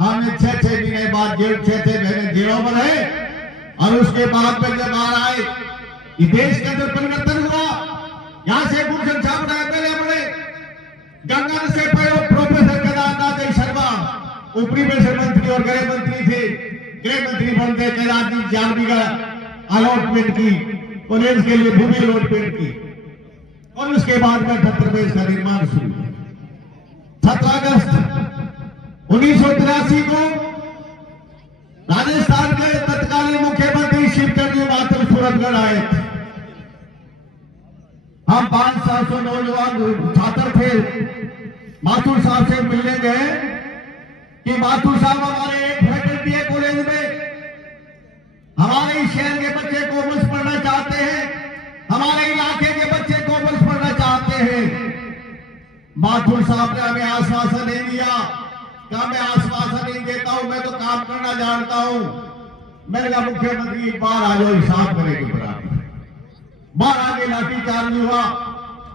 हमने 6-6 महीने बाद 6-6 महीने जेलों में रहे और उसके बाद में जब बाहर आए, ये देश के अंदर परिवर्तन हुआ। यहां से भूषण छाप एमएलए बने, गंगानगर से प्रोफेसर केदारनाथ शर्मा ऊपरी परिषद मंत्री और गृह मंत्री थे। गृह मंत्री बनते कैलाश जी जानवी का अलॉटमेंट की, कॉलेज के लिए भूमि अलॉटमेंट की और उसके बाद में 78 में इसका निर्माण शुरू हुआ। 17 अगस्त 1983 को राजस्थान के तत्कालीन मुख्यमंत्री शिवचंद्र माथुर सूरतगढ़ आए थे। हम 500 नौजवान छात्र थे। माथुर साहब से मिलने गए कि माथुर साहब, हमारे एक फैकल्टी है कॉलेज में, हमारे शहर के बच्चे कॉमर्स पढ़ना चाहते हैं, हमारे इलाके के बच्चे कॉमर्स पढ़ना चाहते हैं। माथुर साहब ने हमें आश्वासन नहीं दिया। क्या मैं आश्वासन नहीं देता हूं, मैं तो काम करना जानता हूं। मैंने कहा मुख्यमंत्री एक बार आ जाओ, हिसाब करेंगे बराबर। बाहर आगे लाठीचार्ज हुआ,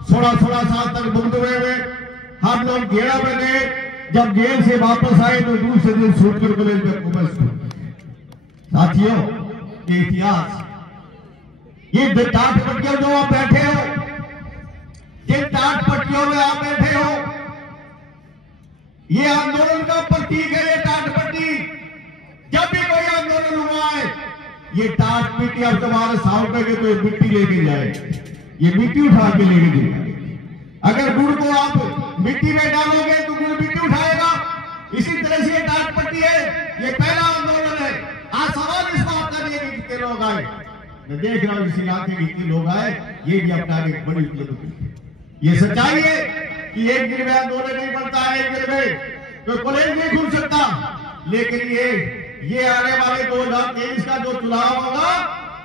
16 साल तक बंद हुए। हम लोग घेरा में गए। जब जेल से वापस आए तो दूसरे दिन सूरतगढ़ कॉलेज में कॉमर्स। साथियों, ये इतिहास, ये टाट पट्टियों जो आप बैठे हो, जिन टाट पट्टियों में आप बैठे हो, ये आंदोलन का प्रतीक है। ये टाट पट्टी, जब भी कोई आंदोलन हुआ है, ये टाट पट्टी अब तुम्हारे 100 रुपए के तो मिट्टी लेके जाए, ये मिट्टी उठा के लेके जाए। अगर गुड़ को आप मिट्टी में डालोगे तो गुड़ मिट्टी उठाएगा। इसी तरह से ये टाट पट्टी है, ये पहला आंदोलन है। आज सवाल इस बात का नहीं है कि कितने लोग आए। मैं देख रहा हूं इस इलाके के कितने लोग आए, ये भी अपना एक बड़ी उपलब्धि है। ये सच्चाई है कि एक दिन में आंदोलन नहीं बनता है, एक दिन में तो कॉलेज नहीं खुल सकता। लेकिन ये आने वाले 2023 का जो चुनाव होगा,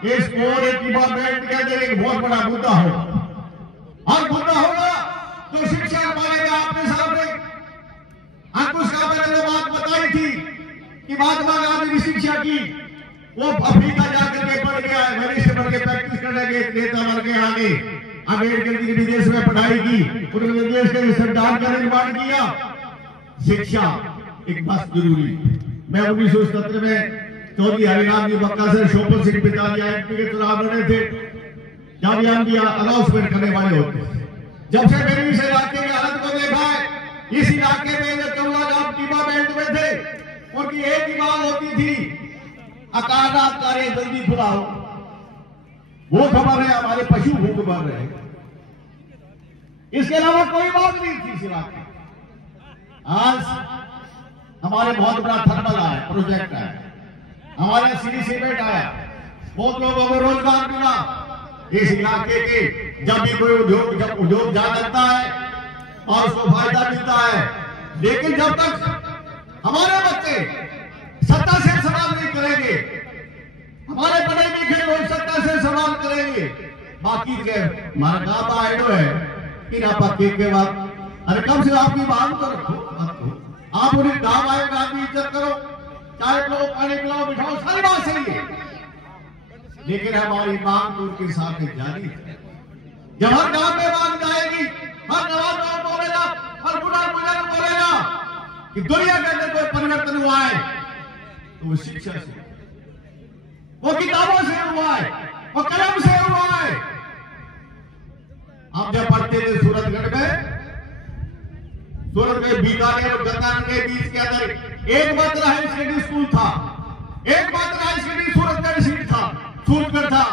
इस कोर डिपार्टमेंट के अंदर एक बहुत बड़ा मुद्दा होगा। और मुद्दा होगा तो शिक्षा मानेगा आपके सामने। अंकुश का मैंने जो बात बताई थी कि महात्मा गांधी की शिक्षा की, वो अफ्रीका जाकर के पढ़ गया, वरिष्ठ बन के प्रैक्टिस करने के नेता बन के आगे। अमेरिकन की विदेश में पढ़ाई की, उन्होंने देश के संविधान का निर्माण किया। शिक्षा एक मस्त जरूरी। मैं 1977 में चौधरी हरिराम जी बक्का से शोभन सिंह पिताजी एमपी के चुनाव लड़े थे, जब हम भी अनाउंसमेंट करने वाले होते। जब से मैंने इस इलाके की हालत को देखा है, इस इलाके में जब कमला राम टीमा बैंड में थे, उनकी एक ही बात होती थी, अकारात कार्य जल्दी खुलाओ। वो खबर है हमारे पशु भूख मर रहे, इसके अलावा कोई बात नहीं थी इस इलाके। आज हमारे बहुत बड़ा थर्मल आया, प्रोजेक्ट आया, हमारे सिटी सीमेंट आया, बहुत लोगों को रोजगार मिला इस इलाके के। जब भी कोई उद्योग जा लगता है और उसको फायदा मिलता है, लेकिन जब तक हमारे बच्चे सत्ता से सवाल नहीं करेंगे, हमारे पढ़े लिखे लोग सत्ता से सवाल करेंगे, बाकी के हमारा गांव आइडो है कि ना पक्के के बाद। अरे कम से आपकी मांग तो रखो, आप उन्हें गांव आए, गांव की इज्जत करो, चाय पिलाओ, पानी पिलाओ, बिठाओ, सारी बात सही है, लेकिन हमारी मांग तो उनके सामने जारी है। जब हर गांव में मांग जाएगी, हर नवाब बोलेगा, हर बुजुर्ग बोलेगा कि दुनिया के अंदर कोई परिवर्तन हुआ है तो वो शिक्षा से, वो किताबों से हुआ है, वो कलम से हुआ है। आप जब पढ़ते थे सूरतगढ़ में बीकानेर और गंगानगर के बीच के अंदर एकमात्र हाई सेकेंडरी स्कूल था, एकमात्र हाई सेकेंडरी सूरतगढ़ था,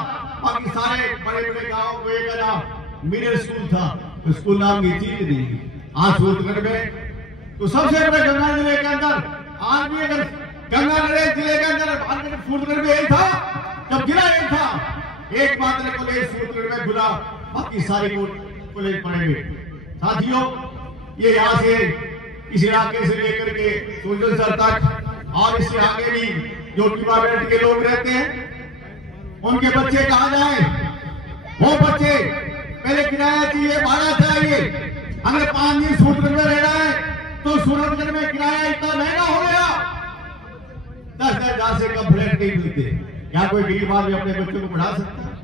बाकी सारे बड़े बड़े गांवों को एक मिडिल स्कूल था, तो स्कूल नाम की चीज नहीं। आज सूरतगढ़ में तो सबसे बड़े गंगानगर जिले के अंदर, आज भी अगर गंगानगर जिले के अंदर सूरतगढ़ में एक था, जब जिला एक था, एकमात्र कॉलेज सूरतगढ़ में खुला, बाकी सारे कॉलेज पड़े हुए। साथियों, ये यहाँ से इस इलाके से लेकर के सूरजसर तक और इससे आगे भी जो टीमा बेल्ट के लोग रहते हैं, उनके बच्चे कहाँ जाए? वो बच्चे पहले किराया चाहिए, भाड़ा चाहिए। अगर 5 दिन सूरतगढ़ में रहना है तो सूरतगढ़ में किराया इतना महंगा हो गया, 10,000 हजार से कम फ्लैट नहीं मिलते। क्या कोई गरीब आदमी अपने बच्चों को पढ़ा सकता है?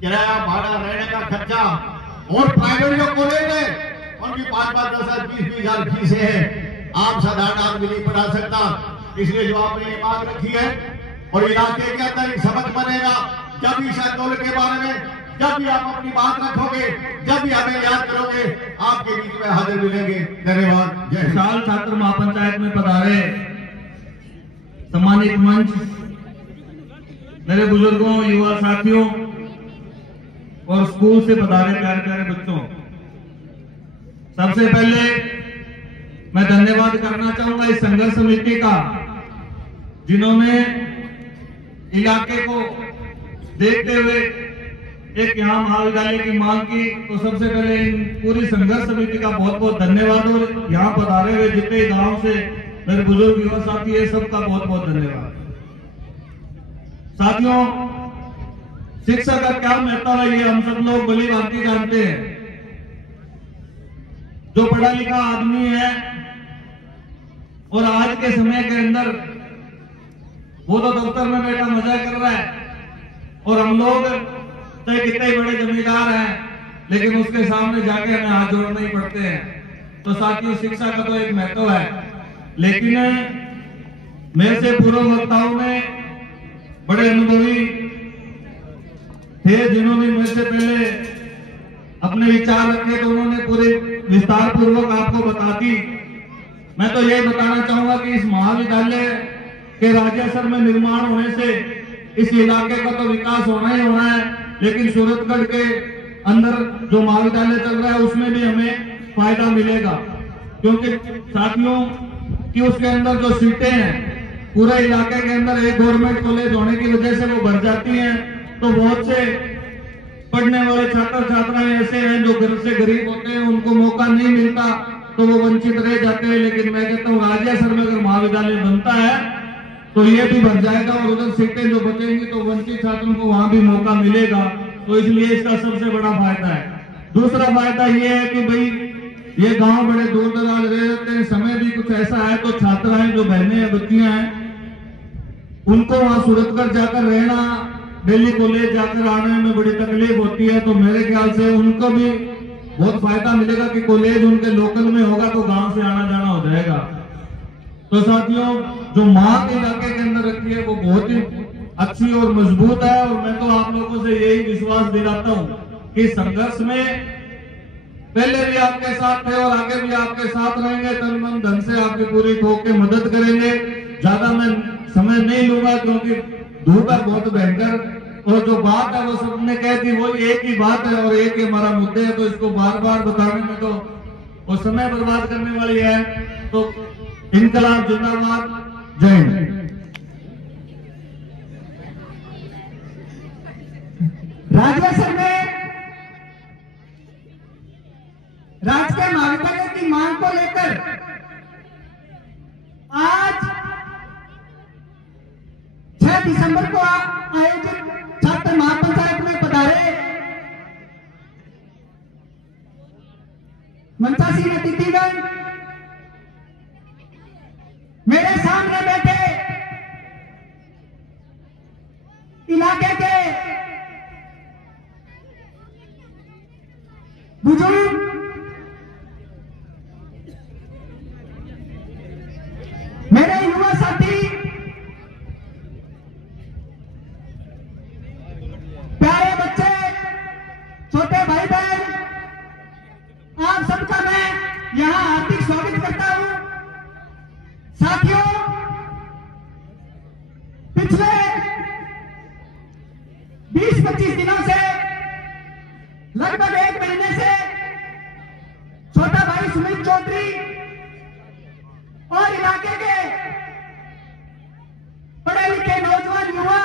किराया, भाड़ा, रहने का खर्चा, और प्राइवेट जो कॉलेज है उनकी 5-5, 10,000, 20-20 हजार फीसें हैं, आम साधारण आदमी नहीं पढ़ा सकता। इसलिए जो आपने ये मांग रखी है और इलाके के अंदर एक समझ बनेगा, जब भी इस आंदोलन के बारे में जब भी आप अपनी बात रखोगे, जब भी हमें याद करोगे, आपके बीच में हाजिर मिलेंगे। धन्यवाद। जय विशाल छात्र महापंचायत में पधारे सम्मानित मंच, मेरे बुजुर्गों, युवा साथियों और स्कूल से पधारे प्यारे प्यारे बच्चों, सबसे पहले मैं धन्यवाद करना चाहूंगा इस संघर्ष समिति का, जिन्होंने इलाके को देखते हुए एक यहाँ महाविद्यालय की मांग की। तो सबसे पहले इन पूरी संघर्ष समिति का बहुत बहुत धन्यवाद, और यहाँ पधारे हुए जितने गांव से मेरे बुजुर्ग युवा साथी है, सबका बहुत बहुत धन्यवाद। साथियों, शिक्षा का क्या महत्व है ये हम सब लोग भली भांति जानते हैं। जो पढ़ा लिखा आदमी है और आज के समय के अंदर वो तो दफ्तर में बैठा मजा कर रहा है, और हम लोग चाहे कितने बड़े जमींदार हैं, लेकिन उसके सामने जाके हमें हाथ जोड़ना ही पड़ते हैं। तो साथियों, शिक्षा का तो एक महत्व है, लेकिन मेरे से पूर्व वक्ताओं में बड़े अनुभवी थे, जिन्होंने मेरे से पहले अपने विचार रखे, तो उन्होंने पूरे विस्तार पूर्वक आपको बता दी। मैं तो यही बताना चाहूंगा कि इस महाविद्यालय के राज्य स्तर में निर्माण होने से इस इलाके का तो विकास होना ही होना है, लेकिन सूरतगढ़ के अंदर जो महाविद्यालय चल रहा है उसमें भी हमें फायदा मिलेगा, क्योंकि साथियों कि उसके अंदर जो सीटें हैं पूरे इलाके के अंदर एक गवर्नमेंट कॉलेज होने की वजह से वो बढ़ जाती हैं। तो बहुत से पढ़ने वाले छात्र छात्राएं ऐसे हैं जो घर से गरीब होते हैं, उनको मौका नहीं मिलता तो वो वंचित रह जाते हैं। लेकिन मैं कहता हूँ राज्य स्तर में अगर महाविद्यालय बनता है तो ये भी बन जाएगा, और उधर सीटें जो बचेंगी तो वंचित छात्रों को वहां भी मौका मिलेगा। तो इसलिए इसका सबसे बड़ा फायदा है। दूसरा फायदा ये है कि भाई ये गांव बड़े दूर दराज रहते हैं, समय भी कुछ ऐसा है तो छात्राएं जो बहनें हैं, बच्चियां हैं, उनको वहां सूरतगढ़ जाकर रहना दिल्ली कॉलेज जाकर आने में बड़ी तकलीफ होती है, तो मेरे ख्याल से उनको भी बहुत फायदा मिलेगा कि कॉलेज उनके लोकल में होगा तो गांव से आना जाना हो जाएगा। तो साथियों, जो मांग इलाके के अंदर रखी है वो बहुत ही अच्छी और मजबूत है, और मैं तो आप लोगों से यही विश्वास दिलाता हूं कि संघर्ष में पहले भी आपके साथ थे और आगे भी आपके साथ रहेंगे, तन मन धन से आपकी पूरी ठोक के मदद करेंगे। ज्यादा मैं समय नहीं लूंगा क्योंकि धूप है बहुत भयंकर, और जो बात है वो सबने कह दी, वो एक ही बात है और एक ही हमारा मुद्दे है, तो इसको बार बार बताने में तो वो समय बर्बाद करने वाली है। तो इनकलाब जिंदाबाद, जय हिंद। राजवेसर में राजकीय महाविद्यालय की मांग को लेकर आज 6 दिसंबर को आयोजित छात्र महापंचायत में पधारे मंचासीन अतिथिगण, मेरे सामने बैठे इलाके के बुजुर्ग, मेरे युवा साथी, प्यारे बच्चे, छोटे भाई बहन, आप सबका मैं यहां हार्दिक स्वागत करता हूं। साथियों, पिछले 20-25 दिनों से, लगभग 1 महीने से छोटा भाई सुमित चौधरी और इलाके के पढ़े लिखे नौजवान युवा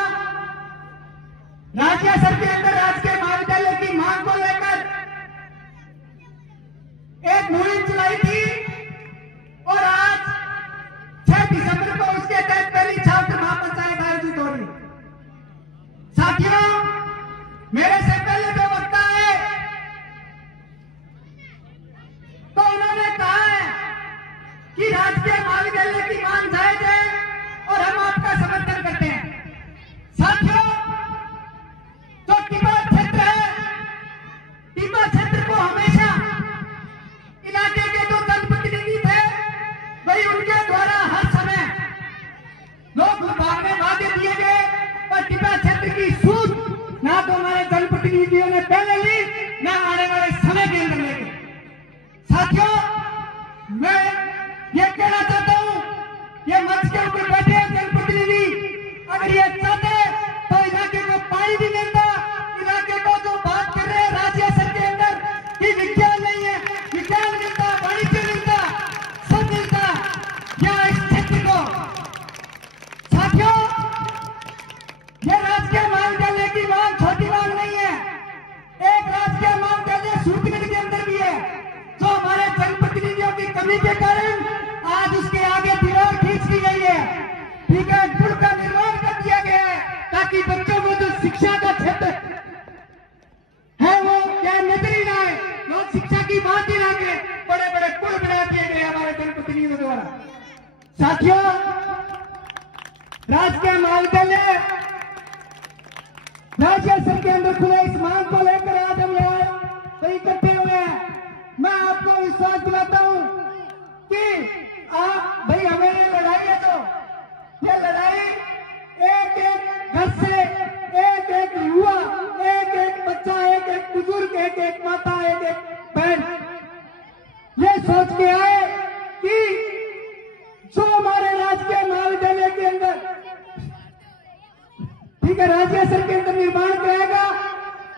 राजवेसर के अंदर राजकीय महाविद्यालय की मांग को लेकर एक मुहिम चलाई थी, और आज 6 दिसंबर को उसके तहत पहली छात्र महापंचायत आयोजित हो रही। साथियों, मेरे से पहले जो वक्ता है तो उन्होंने कहा है कि राजकीय महाविद्यालय की मांग जायज है और हम आपका समर्थन करते हैं। साथियों, जो टिब्बा क्षेत्र है, टिब्बा क्षेत्र को हमेशा इलाके के जो जनप्रतिनिधि थे वही उनके द्वारा हर समय लोक विभाग में वादे दिए गए, पर टिब्बा क्षेत्र की सूझ ना तो हमारे जनप्रतिनिधियों ने पहले ली, ना आने वाले समय के अंदर लेंगे। साथियों, मैं ये कहना चाहता हूं, ये मंच के ऊपर बैठे हैं जनप्रतिनिधि, अगर ये चाहते तो इलाके को पानी भी मिलता। इलाके को जो बात कर रहे हैं राजवेसर के अंदर कि विज्ञान नहीं है, विज्ञान मिलता, वाणिज्य मिलता, सब मिलता यहाँ इस क्षेत्र को। साथियों, ये राजकीय महाविद्यालय की मांग छोटी मांग नहीं है। एक राजकीय महाविद्यालय सूरतगढ़ के अंदर भी है, जो हमारे जनप्रतिनिधियों की कमी के कारण आज उसके आगे दीवार खींच दी गई है। ठीक है, पुल का निर्माण कर दिया गया है ताकि बच्चों को जो शिक्षा का क्षेत्र है वो क्या नजर ही ना आए, लोग शिक्षा की बात ही ना करें, बड़े बड़े पुल बना दिए गए हमारे जनप्रतिनिधियों द्वारा। साथियों, राजकीय महाविद्यालय राजवेसर के अंदर खुले, इस मांग को लेकर आज हम यहाँ इकट्ठे हुए हैं। मैं आपको विश्वास दिलाता हूं कि भाई हमें ये लड़ाई है, तो ये लड़ाई एक एक घर से, एक एक युवा, एक एक बच्चा, एक एक बुजुर्ग, एक एक माता, एक एक बहन ये सोच के आए कि जो हमारे राजकीय महाविद्यालय के अंदर, ठीक है, राजवेसर के अंदर निर्माण कराएगा,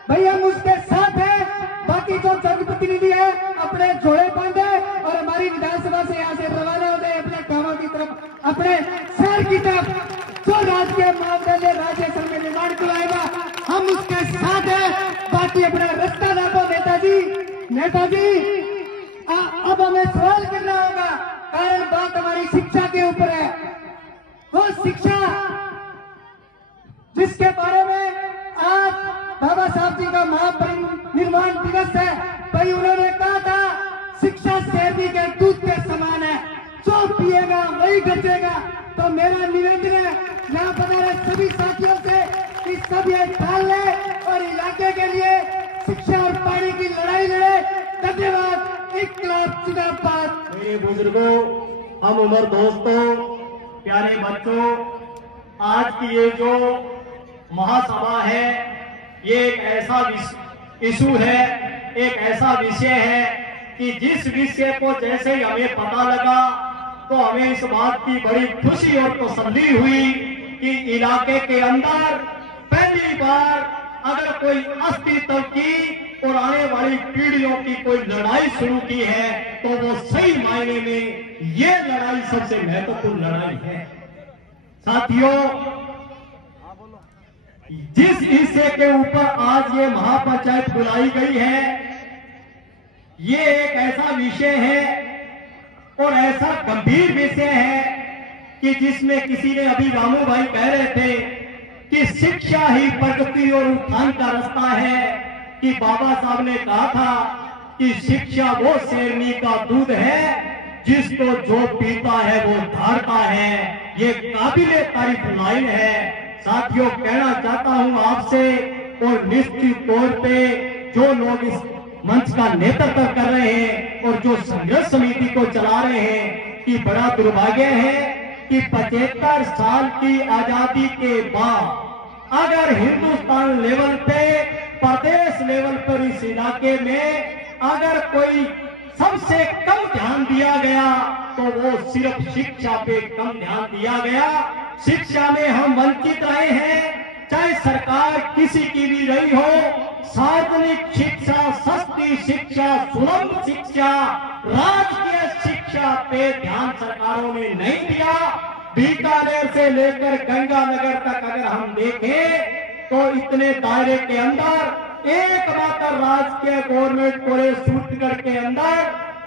भाई हम उसके साथ हैं। बाकी जो जनप्रतिनिधि है अपने जोड़े बांधे और हमारी विधानसभा से यहाँ से रवाना हो गए अपने गांवों की तरफ, अपने शहर की तरफ। जो राजकीय महाविद्यालय राजवेसर में निर्माण कराएगा हम उसके साथ हैं। बाकी अपना रास्ता ना दो नेताजी, अब हमें सवाल करना होगा, कारण बात हमारी शिक्षा के ऊपर है। वो शिक्षा जिसके बारे में आज बाबा साहब जी का महापरिनिर्वाण दिवस है, भाई उन्होंने कहा था शिक्षा शहरी के दूध के समान है, जो पिएगा वही गचेगा। तो मेरा निवेदन है यहाँ पधारे सभी साथियों से कि सब ये ठान ले और इलाके के लिए शिक्षा और पानी की लड़ाई लड़े। धन्यवाद। इनकलाब जिंदाबाद। मेरे बुजुर्गों, हम उम्र दोस्तों, प्यारे बच्चों, आज की ये जो महासभा है, ये एक ऐसा इशू है, एक ऐसा विषय है कि जिस विषय को जैसे ही हमें पता लगा तो हमें इस बात की बड़ी खुशी और तसल्ली हुई कि इलाके के अंदर पहली बार अगर कोई अस्तित्व की और आने वाली पीढ़ियों की कोई लड़ाई शुरू की है तो वो सही मायने में ये लड़ाई सबसे महत्वपूर्ण लड़ाई है। साथियों, जिस हिस्से के ऊपर आज ये महापंचायत बुलाई गई है, ये एक ऐसा विषय है और ऐसा गंभीर विषय है कि जिसमें किसी ने अभी रामू भाई कह रहे थे कि शिक्षा ही प्रगति और उत्थान का रास्ता है, कि बाबा साहब ने कहा था कि शिक्षा वो शेरनी का दूध है जिसको जो पीता है वो धारता है। ये काबिले तारीफ लाइन है। साथियों, कहना चाहता हूं आपसे और निश्चित तौर पे जो लोग इस मंच का नेतृत्व कर रहे हैं और जो संघर्ष समिति को चला रहे हैं कि बड़ा दुर्भाग्य है कि 75 साल की आजादी के बाद अगर हिंदुस्तान लेवल पे, प्रदेश लेवल पर इस इलाके में अगर कोई सबसे कम ध्यान दिया गया तो वो सिर्फ शिक्षा पे कम ध्यान दिया गया। शिक्षा में हम वंचित रहे हैं, चाहे सरकार किसी की भी रही हो। सार्वजनिक शिक्षा, सस्ती शिक्षा, सुलभ शिक्षा, राजकीय शिक्षा पे ध्यान सरकारों ने नहीं दिया। बीकानेर से लेकर गंगानगर तक अगर हम देखें तो इतने दायरे के अंदर एकमात्र राजकीय गवर्नमेंट कॉलेज सूरतगढ़ के अंदर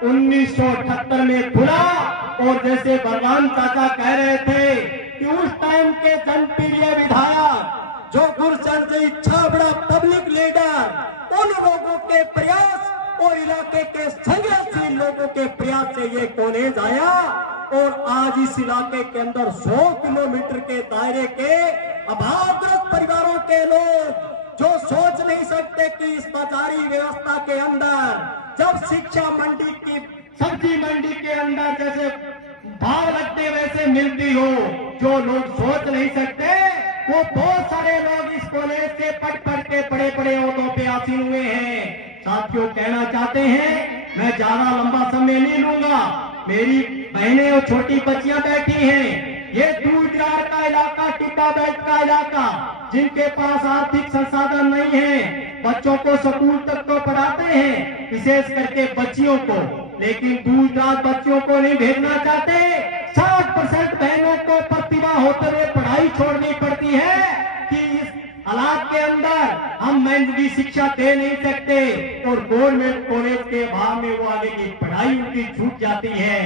1978 में खुला। और जैसे बलराम चाचा कह रहे थे कि उस टाइम के जनप्रिय विधायक जो गुरचंद जी छाबड़ा पब्लिक लीडर, उन लोगों के प्रयास और इलाके के संघर्षशील लोगों के प्रयास से ये कॉलेज आया। और आज इस इलाके के अंदर 100 किलोमीटर के दायरे के अभावग्रस्त परिवारों के लोग जो सोच नहीं सकते कि इस बाजारी व्यवस्था के अंदर जब शिक्षा मंडी की, सब्जी मंडी के अंदर जैसे भाव लगते वैसे मिलती हो, जो लोग सोच नहीं सकते वो बहुत सारे लोग इस कॉलेज से पढ़ के बड़े बड़े ओहदों पे आसीन हुए हैं। साथियों, कहना चाहते हैं, मैं ज्यादा लंबा समय नहीं लूंगा। मेरी बहनें और छोटी बच्चियां बैठी हैं। ये दूर दराज का इलाका, टिब्बा बेल्ट का इलाका, जिनके पास आर्थिक संसाधन नहीं है, बच्चों को स्कूल तक तो पढ़ाते हैं, विशेष करके बच्चियों को, लेकिन दूर दराज बच्चियों को नहीं भेजना चाहते। 60% बहनों को प्रतिभा होते हुए पढ़ाई छोड़नी पड़ती है कि इस हालात के अंदर हम महंगी शिक्षा दे नहीं सकते और गवर्नमेंट कॉलेज के अभाव में वो आगे की पढ़ाई उनकी छूट जाती है।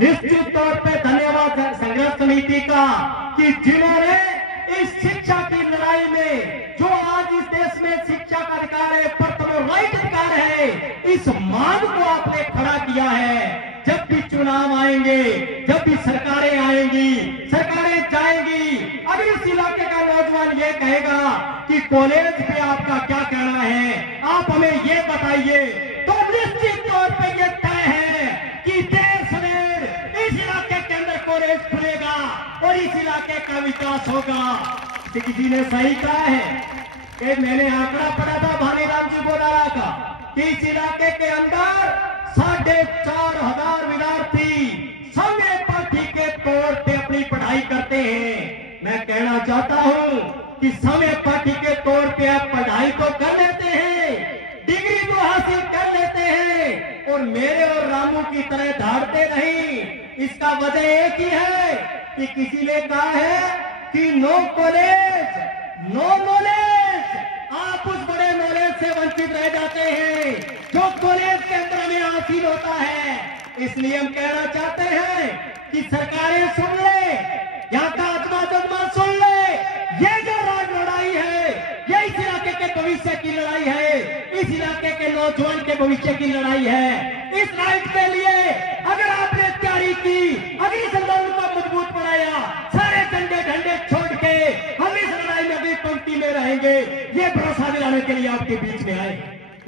निश्चित तौर पे धन्यवाद संघर्ष समिति का कि जिन्होंने इस शिक्षा की लड़ाई में, जो आज इस देश में शिक्षा का अधिकार है, प्रथम राइट अधिकार है, इस मांग को आपने खड़ा किया है। जब भी चुनाव आएंगे, जब भी सरकारें आएंगी, सरकारें जाएंगी, अगर इस इलाके का नौजवान ये कहेगा कि कॉलेज पे आपका क्या कहना है, आप हमें ये बताइए, तो निश्चित तौर पे ये तय है कि देश में इस इलाके के अंदर कॉलेज खुलेगा और इस इलाके का विकास होगा। किसी ने सही कहा है कि मैंने आंकड़ा पढ़ा था भानीराम जी बोलारा का कि इस इलाके के अंदर 4,500 विद्यार्थी समय पाठी के तौर पे अपनी पढ़ाई करते हैं। मैं कहना चाहता हूं कि समय पाठी के तौर पे आप पढ़ाई तो कर लेते हैं, डिग्री तो हासिल कर लेते हैं और मेरे और रामू की तरह धाड़ते नहीं। इसका वजह एक ही है कि किसी ने कहा है कि नो कॉलेज नो नॉलेज। आप उस बड़े नॉलेज से वंचित रह जाते हैं जो कॉलेज के अंदर में हासिल होता है। इसलिए हम कहना चाहते हैं कि सरकारें सुन ले, यहाँ का आत्मा सुन ले, ये जो राज लड़ाई है, ये इस इलाके के भविष्य की लड़ाई है, इस इलाके के नौजवान के भविष्य की लड़ाई है। इस राइट के लिए अगर आपने तैयारी की, अगर इस आंदोलन को मजबूत बनाया, सारे झंडे छोड़ के हम इस लड़ाई में भी पंक्ति में रहेंगे। करने के लिए आपके बीच में आए।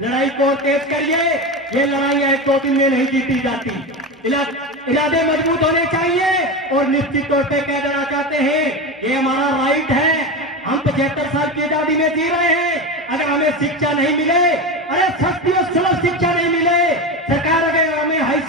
लड़ाई को तेज करिए, ये लड़ाई 1-2 दिन में नहीं जीती जाती। इरादे मजबूत होने चाहिए और निश्चित तौर पे कह देना चाहते हैं, ये हमारा राइट है। हम 75 साल की आजादी में जी रहे हैं। अगर हमें शिक्षा नहीं मिले, अरे सस्ती और सुलभ शिक्षा नहीं मिले, सरकार अगर हमें हाई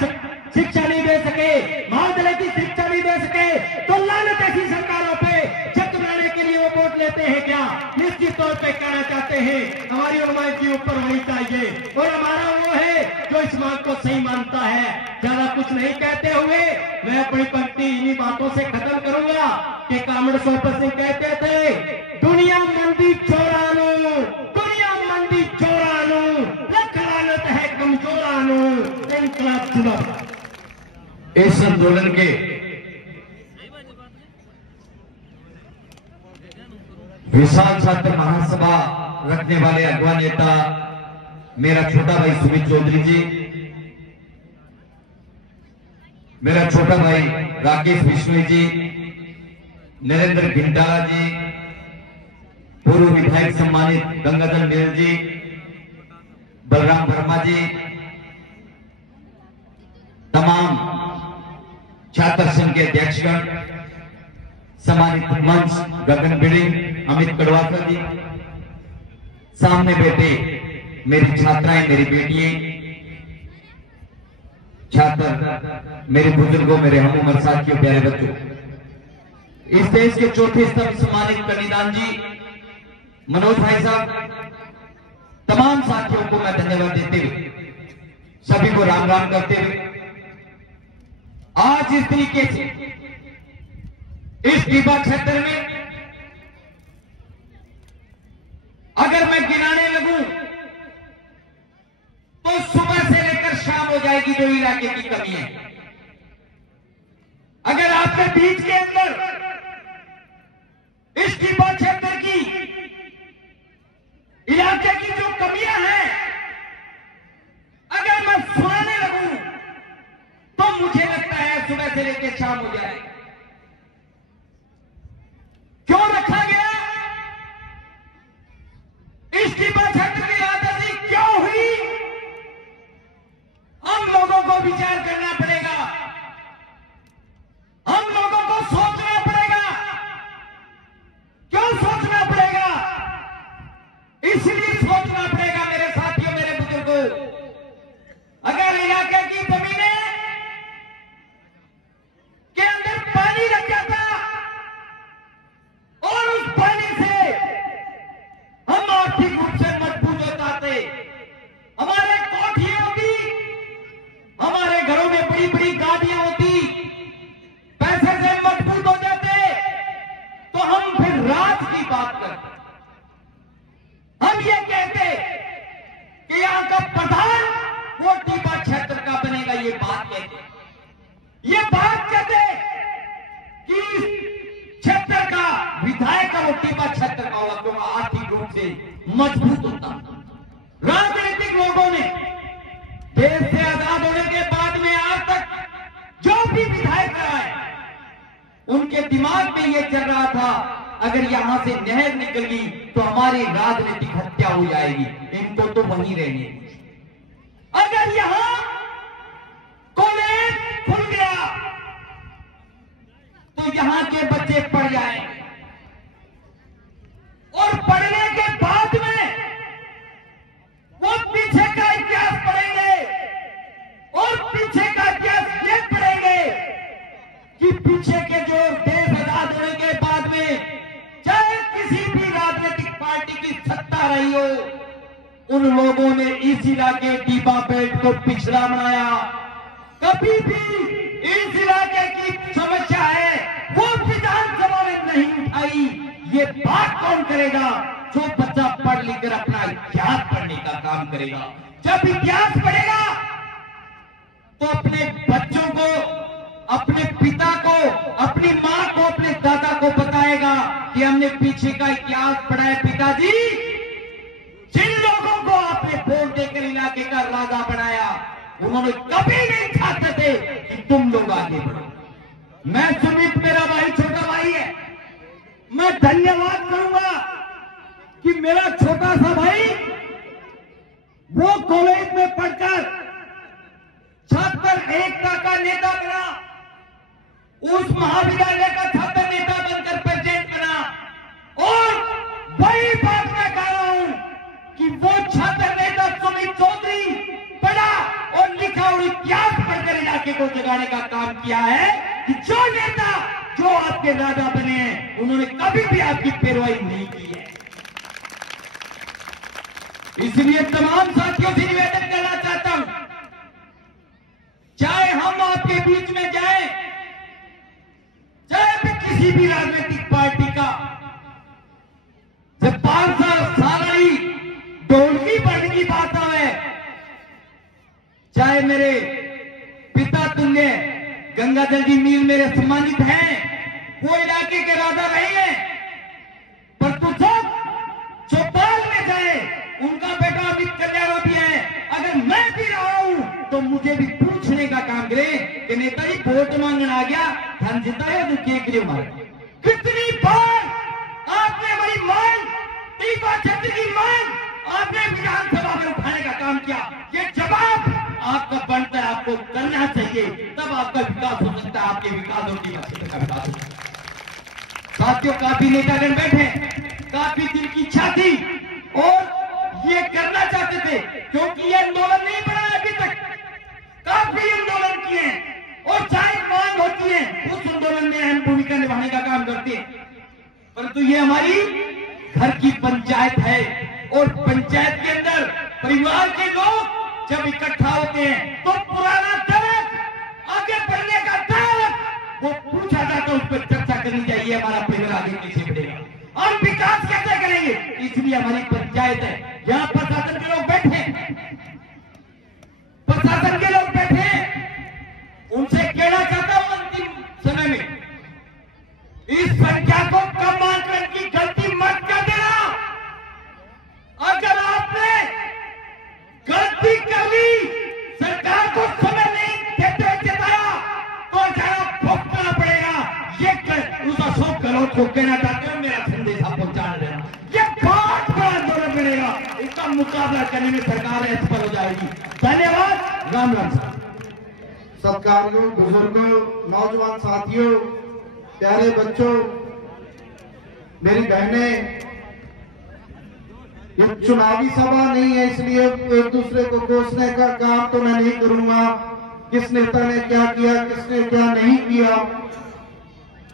शिक्षा नहीं दे सके, महाविद्यालय की शिक्षा नहीं दे सके, तो लानत ऐसी सरकारों पे जब बनाने के लिए वो वोट लेते हैं क्या? निश्चित तौर पे कहना चाहते हैं हमारी नुमाइश के ऊपर होनी चाहिए और हमारा वो है जो इस मांग को सही मानता है। ज्यादा कुछ नहीं कहते हुए मैं अपनी पंक्ति इन्हीं बातों से खत्म करूंगा कि कामड़ सोपर सिंह कहते थे, दुनिया मंदी चोरानो, दुनिया मंदी चोरानो, लख लानत है कमजोरानो, इनकलाब चुनाव। इस आंदोलन के विशाल छात्र महासभा रखने वाले अगवा नेता मेरा छोटा भाई सुमित चौधरी जी, मेरा छोटा भाई राकेश बिश्नोई जी, नरेंद्र भिंडाला जी, पूर्व विधायक सम्मानित गंगाधर नील जी, बलराम वर्मा जी, तमाम छात्र संघ के अध्यक्षगण, सम्मानित मंच गगन बिडिंग, अमित कड़वाकर जी, सामने बैठे मेरी छात्राएं, मेरी बेटियां, छात्र, मेरे बुजुर्गों, मेरे हम उम्र साथियों, प्यारे बच्चों, इस देश के चौथे स्तंभ सम्मानित कन्नीदान जी, मनोज भाई साहब, तमाम साथियों को मैं धन्यवाद देते हुए, सभी को राम राम करते हुए, आज इस तरीके से इस डीबा क्षेत्र में अगर मैं गिनाने लगूं तो सुबह से लेकर शाम हो जाएगी जो इलाके की कमी है। अगर आपके बीच के अंदर इस डीबा क्षेत्र की इलाके की जो कमियां हैं अगर मैं सुनाने लगूं तो मुझे लगता है सुबह से लेकर शाम हो जाए। क्यों रखा गया इस डीबा क्षेत्र की आजादी क्यों हुई? हम लोगों को विचार करना पड़ेगा, हम लोगों को सोचना पड़ेगा। क्यों सोचना पड़ेगा? इसलिए सोचना पड़ेगा मेरे साथियों, मेरे बुजुर्गों, अगर इलाके की जमीनें के अंदर पानी लग जाता और उस पानी से हम आर्थिक रूप से मजबूत हो जाते, हमारे कोठियां होती, हमारे घरों में बड़ी बड़ी गाड़ियां होती, पैसे से मजबूत हो जाते, तो हम फिर राज की बात करते। हम ये कहते कि यहां का प्रधान वो डीबा क्षेत्र का बनेगा, ये बात कहते, ये बात कहते कि क्षेत्र का विधायक और डीबा क्षेत्र का होगा क्योंकि आर्थिक रूप से मजबूत होता। राजनीतिक लोगों ने देश से आजाद होने के बाद में आज तक जो भी विधायक रहा है उनके दिमाग में यह चल रहा था अगर यहां से नहर निकल गई तो हमारी राजनीतिक हत्या हो जाएगी, इनको तो वहीं रहने। अगर यहां कॉलेज खुल गया तो यहां के बच्चे पढ़ जाएंगे और पढ़ने के बाद में वो पीछे का इतिहास पढ़ेंगे और पीछे का इतिहास ये पढ़ेंगे कि पीछे के जो देश आजाद होने के बाद में चाहे किसी भी राजनीतिक पार्टी की सत्ता रही हो, उन लोगों ने इस इलाके डीबा बेल्ट को पिछड़ा बनाया। कभी भी इस इलाके की समस्या है वो विधानसभा में नहीं उठाई। ये बात कौन करेगा? जो बच्चा पढ़ लिख कर अपना इतिहास पढ़ने का काम करेगा। जब इतिहास पढ़ेगा तो अपने बच्चों को, अपने पिता को, अपनी मां को, अपने दादा को बताएगा कि हमने पीछे का इतिहास पढ़ा है। पिताजी, जिन लोगों को आपने वोट देकर इलाके का राजा बनाया उन्होंने कभी नहीं चाहते थे कि तुम लोग आगे बढ़ो। मैं सुमित, मेरा भाई, छोटा भाई है, मैं धन्यवाद करूंगा कि मेरा छोटा सा भाई वो कॉलेज में पढ़कर छात्र एकता का नेता बना, उस महाविद्यालय का छात्र नेता बनकर प्रेसिडेंट बना। और वही बात मैं कह रहा हूं कि वो छात्र नेता सुमित चौधरी पढ़ा और लिखा और इतिहास पढ़कर इलाके को जगाने का काम किया है कि जो नेता जो आपके राजा बने हैं उन्होंने कभी भी आपकी पैरवाई नहीं की है। इसलिए तमाम साथियों से निवेदन करना चाहता हूं, चाहे हम आपके बीच में जाएं, चाहे भी किसी भी राजनीतिक पार्टी का, जब 5 साल वाली ढोलकी बढ़ने की बात आए, चाहे मेरे पिता तुल्य गंगाधर जी मील मेरे सम्मानित हैं, वो इलाके के राजा रहे हैं, पर तो सब चौपाल में जाए, उनका बेटा अमित कल्याण भी है, अगर मैं भी रहा हूं तो मुझे भी पूछने का काम करे कि नेताजी वोट मांगने आ गया, धन जिताया तो के लिए मारे। कितनी बार आपने बड़ी मांग, तीपा क्षेत्र की मांग आपने विधानसभा में उठाने का काम किया, ये जवाब आपका बनता है, आपको करना चाहिए, तब आपका विकास हो सकता है, आपके विकास और जीवन क्षेत्र का विकास हो सकता है। साथियों, काफी नेतागण बैठे, काफी दिल की इच्छा थी और ये करना चाहते थे, क्योंकि ये आंदोलन नहीं बढ़ा अभी तक, काफी आंदोलन किए हैं और चाहे मांग होती है उस आंदोलन में अहम भूमिका निभाने का काम करते हैं, परंतु ये हमारी घर की पंचायत है और पंचायत के अंदर परिवार के लोग जब इकट्ठा होते हैं तो पुराना दर्द, आगे बढ़ने का दर्द वो पूछा जाता है, उस पर चर्चा करनी चाहिए, हमारा परिवार आगे कैसे बढ़ेगा, हम विकास कैसे करेंगे। इसलिए हमारी पंचायत है, यहां प्रशासन के लोग बैठे, प्रशासन के लोग बैठे, उनसे कहना चाहता हूं अंतिम समय में इस संख्या को कम आंकलन की गलती मत कर देना। अगर आपने गलती कर ली, सरकार को समय नहीं देते हुए चेताया तो जरा भुगतना पड़ेगा। ये उस अशोक गहलोत को कहना चाहते हो, मेरा संदेश आप पहुंचा देना, ये बहुत बड़ा आंदोलन बनेगा, इसका मुकाबला करने में सरकार असफल हो जाएगी। धन्यवाद। राम राम। सत्कारियों, बुजुर्गों, नौजवान साथियों, प्यारे बच्चों, मेरी बहनें, ये चुनावी सभा नहीं है, इसलिए एक दूसरे को कोसने का काम तो मैं नहीं करूंगा, किस नेता ने क्या किया, किसने क्या नहीं किया।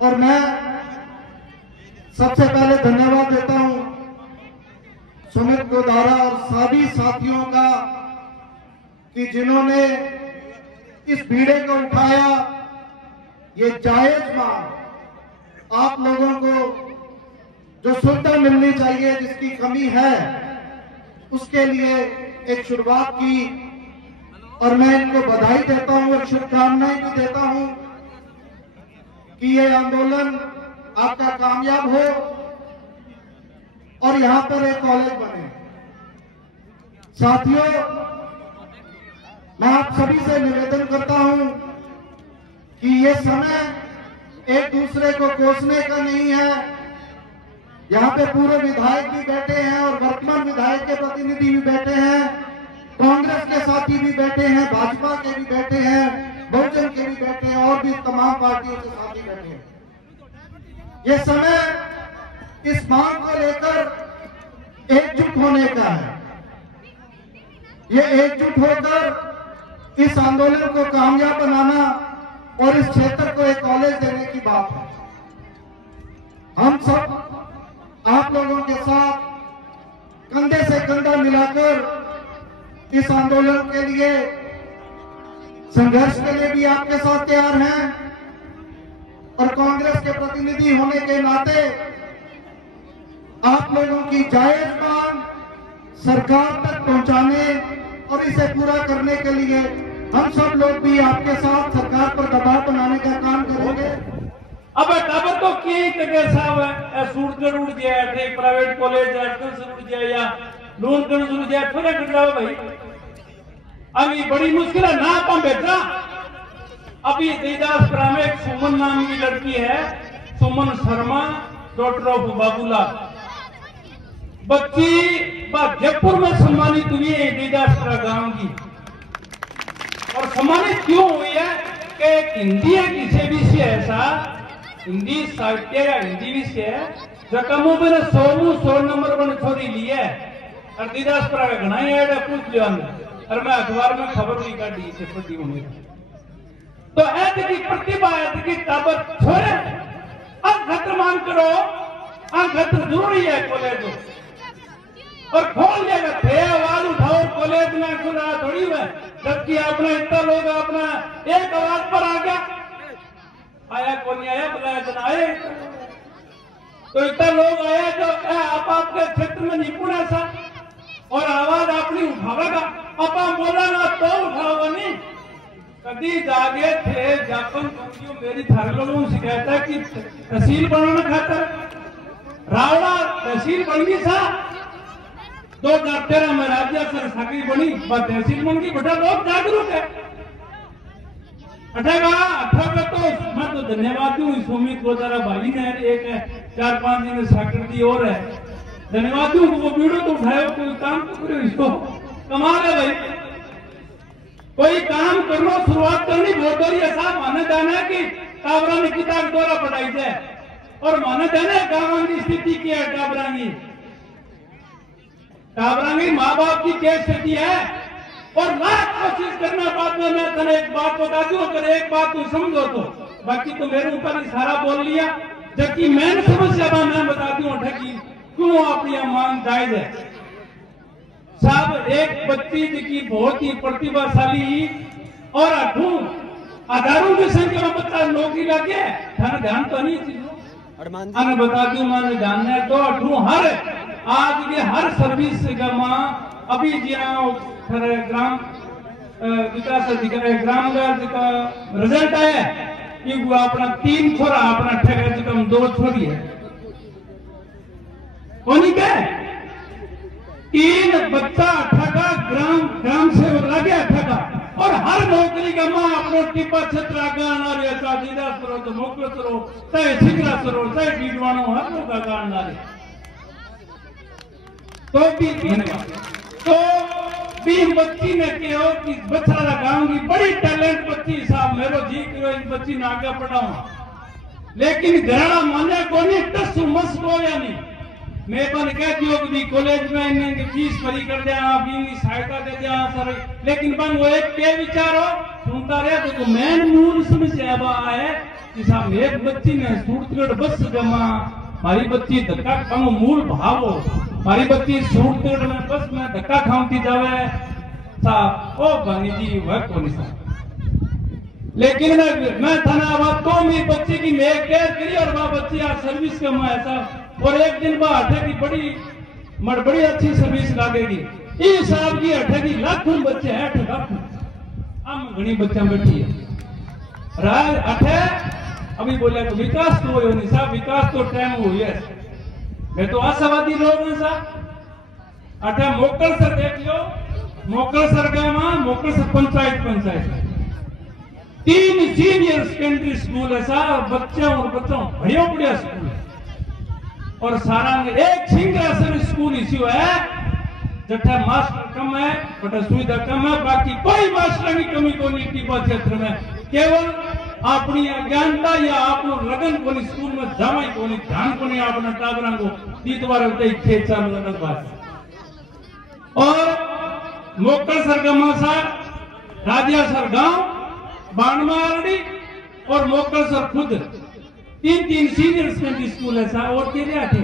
और मैं सबसे पहले धन्यवाद देता हूं सुमित गोदारा और सभी साथियों का कि जिन्होंने इस बीड़े को उठाया। ये जायज मांग आप लोगों को जो सुविधा मिलनी चाहिए, जिसकी कमी है, उसके लिए एक शुरुआत की और मैं इनको बधाई देता हूं और शुभकामनाएं भी देता हूं कि ये आंदोलन आपका कामयाब हो और यहां पर एक कॉलेज बने। साथियों, मैं आप सभी से निवेदन करता हूं कि ये समय एक दूसरे को कोसने का नहीं है। यहाँ पे पूरे विधायक भी बैठे हैं और वर्तमान विधायक के प्रतिनिधि भी बैठे हैं, कांग्रेस के साथी भी बैठे हैं, भाजपा के भी बैठे हैं, बहुजन के भी बैठे हैं और भी तमाम पार्टियों के साथी बैठे हैं। ये समय इस मांग को लेकर एकजुट होने का है। ये एकजुट होकर इस आंदोलन को कामयाब बनाना और इस क्षेत्र को एक कॉलेज देने की बात है। हम सब आप लोगों के साथ कंधे से कंधा मिलाकर इस आंदोलन के लिए, संघर्ष के लिए भी आपके साथ तैयार हैं और कांग्रेस के प्रतिनिधि होने के नाते आप लोगों की जायज मांग सरकार तक पहुंचाने और इसे पूरा करने के लिए हम सब लोग भी आपके साथ सरकार पर दबाव बनाने का काम करेंगे। अब टाबर तो किए कटे साहब सूट जरूर दिया है, प्राइवेट कॉलेज एडमिशन जरूर दिया या लोन जरूर दिया, थोड़ा कटाओ भाई। अभी बड़ी मुश्किल है ना कम बेटा। अभी देदासपुरा में एक सुमन नाम की लड़की है, सुमन शर्मा, डॉक्टर ऑफ बाबूलाल। बच्ची जयपुर में सम्मानित हुई है देदासपुरा गांव की। और सम्मानित क्यों हुई है कि हिंदी है किसी विषय ऐसा हिंदी साहित्य या हिंदी विषय है जकमो मैंने 100 नंबर बन छोड़ी ली है और देदासपुरा का घना ही ऐड पूछ लिया और मैं अखबार में खबर भी काटी इसे पढ़ी होने तो ऐसे की प्रतिभा ऐसे की ताकत छोड़े अब खतर मान करो खतर जरूरी है कॉलेज और खोल देगा थे आवाज उठाओ कॉलेज में खुला थोड़ी है जबकि अपना इतना लोग अपना एक आवाज पर आ गया आया कौन आया बुलाया जना आए तो इतना लोग आया जो आप आपके क्षेत्र में निपुण है सा और आवाज अपनी उठावेगा अपा बोला ना तो उठाओगा नहीं कभी जागे थे जापन मेरी थारे लोगों से कहता है कि तहसील बनाना खातर रावड़ा तहसील बन गई सा 2013 में राज्य सर साकरी बनी तहसील बन गई बेटा लोग जागरूक है अठारह तो मैं तो धन्यवाद दूं सुमित गोदारा भाई ने एक 4-5 दिन साकर दी और है धन्यवाद दूं वो वीडियो तो उठाओ कोई काम तो करो इसको कमाल है भाई कोई काम करना शुरुआत करनी बहुत और ऐसा माना जाना है कि टाबरा में किताब द्वारा पढ़ाई जाए और माना जाना है गांव की स्थिति क्या है टाबरा में माँ बाप की क्या स्थिति है और लाख कोशिश करना बाद में मैं तेरे एक बात बता दूं अगर एक बात तू समझो तो बाकी तो मेरे ऊपर इशारा बोल लिया जबकि मैंने समस्या मैं बता दूं ठगी क्यों अपनी मांग जायज है साहब एक बच्ची की बहुत ही प्रतिभाशाली और हजारों की संख्या में बच्चा नौकरी लगे थाना ध्यान तो नहीं चीजों अरे बता दूं मैंने जानना है तो हर आज के हर सर्विस का माँ अभी ग्राम विकास अधिकारी ग्राम का रिजल्ट आया कि वो अपना 3 छोरा अपना ठेका कम 2 छोरी है कौन क्या 3 बच्चा ठगा ग्राम से लगे ठगा और हर नौकरी का माँ अपनो टिप्पा क्षेत्र आगानारे देदासपुरा तो मोकलसरो चाहे सिंगरासरो चाहे डीडवाणो हर लोग आगानारे तो भी बच्ची ने कहो कि बछड़ा गांव की बड़ी टैलेंट बच्ची साहब मेरो जी करो इस बच्ची ने आगे पढ़ाऊं लेकिन घराना माने को नहीं टस मस को या नहीं मैं बन कह दियो कि कॉलेज में इन्हें फीस भरी कर दिया अभी सहायता दे दिया सर लेकिन बन वो एक क्या विचारो सुनता रहे तो मेन मूल समस्या है कि साहब एक बच्ची ने सूरतगढ़ बस जमा मारी बच्ची धक्का खाओ मूल भावो मारी बच्ची सूरतगढ़ में बस में धक्का खाती जावे साहब ओ बनी जी वह कौन सा लेकिन मैं थाना आवाज तो मेरी बच्ची की मैं केयर करी और वह बच्ची आज सर्विस का मैं ऐसा और एक दिन बाद अठे की बड़ी अच्छी सर्विस लागेगी इस साल की अठे की लाखों बच्चे हैं 8 लाख हम घनी बच्चा बैठी है राज अठे अभी बोले तो विकास तो हो नहीं साहब विकास तो टाइम हो है मैं तो आशावादी लोग हैं साहब अठे मोकल सर देख लो मोकल सर गांव मोकल sir panchayat 3 senior secondary school है साहब बच्चों और बच्चों बढ़िया स्कूल है और सारा एक सिंगरासन स्कूल इश्यू है जठा मास्टर कम है बटा सुविधा कम है बाकी कोई मास्टर की कमी को नहीं टिब्बा क्षेत्र में केवल अपनी अज्ञानता या अपनो लगन को स्कूल में जावा को नहीं ध्यान को नहीं अपना टाबरा को तीतवार होते खेत चालू अलग बात और मोकल सर गमासा राजिया सर गांव बाणमारडी और मोकल सर खुद 3 सीनियर सेकेंडरी स्कूल है साहब और तेरे आते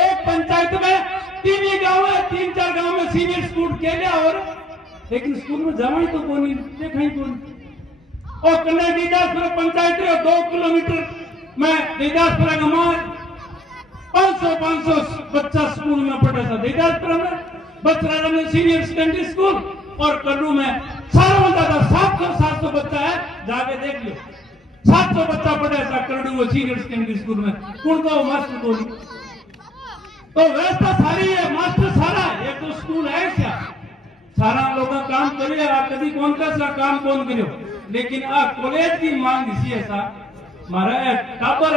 एक पंचायत में 3 ही गांव है 3-4 गांव में सीनियर स्कूल के लिया और लेकिन स्कूल में जावा ही तो कौन देखा ही कौन और कन्या देदासपुरा पंचायत 2 किलोमीटर में देदासपुरा गांव 500 बच्चा स्कूल में पढ़ा था देदासपुरा में बचराजा में सीनियर सेकेंडरी स्कूल और कल्लू में सारा ज्यादा 700 बच्चा है जाके देख लो 700 बच्चा पढ़े ऐसा करडू वो सीनियर सेकेंडरी स्कूल में कौन का मास्टर बोली तो व्यवस्था सारी है मास्टर सारा एक तो स्कूल है क्या सारा लोग काम करिए आप कभी कौन का काम कौन करो लेकिन आ कॉलेज की मांग इसी है साहब मारा टाबर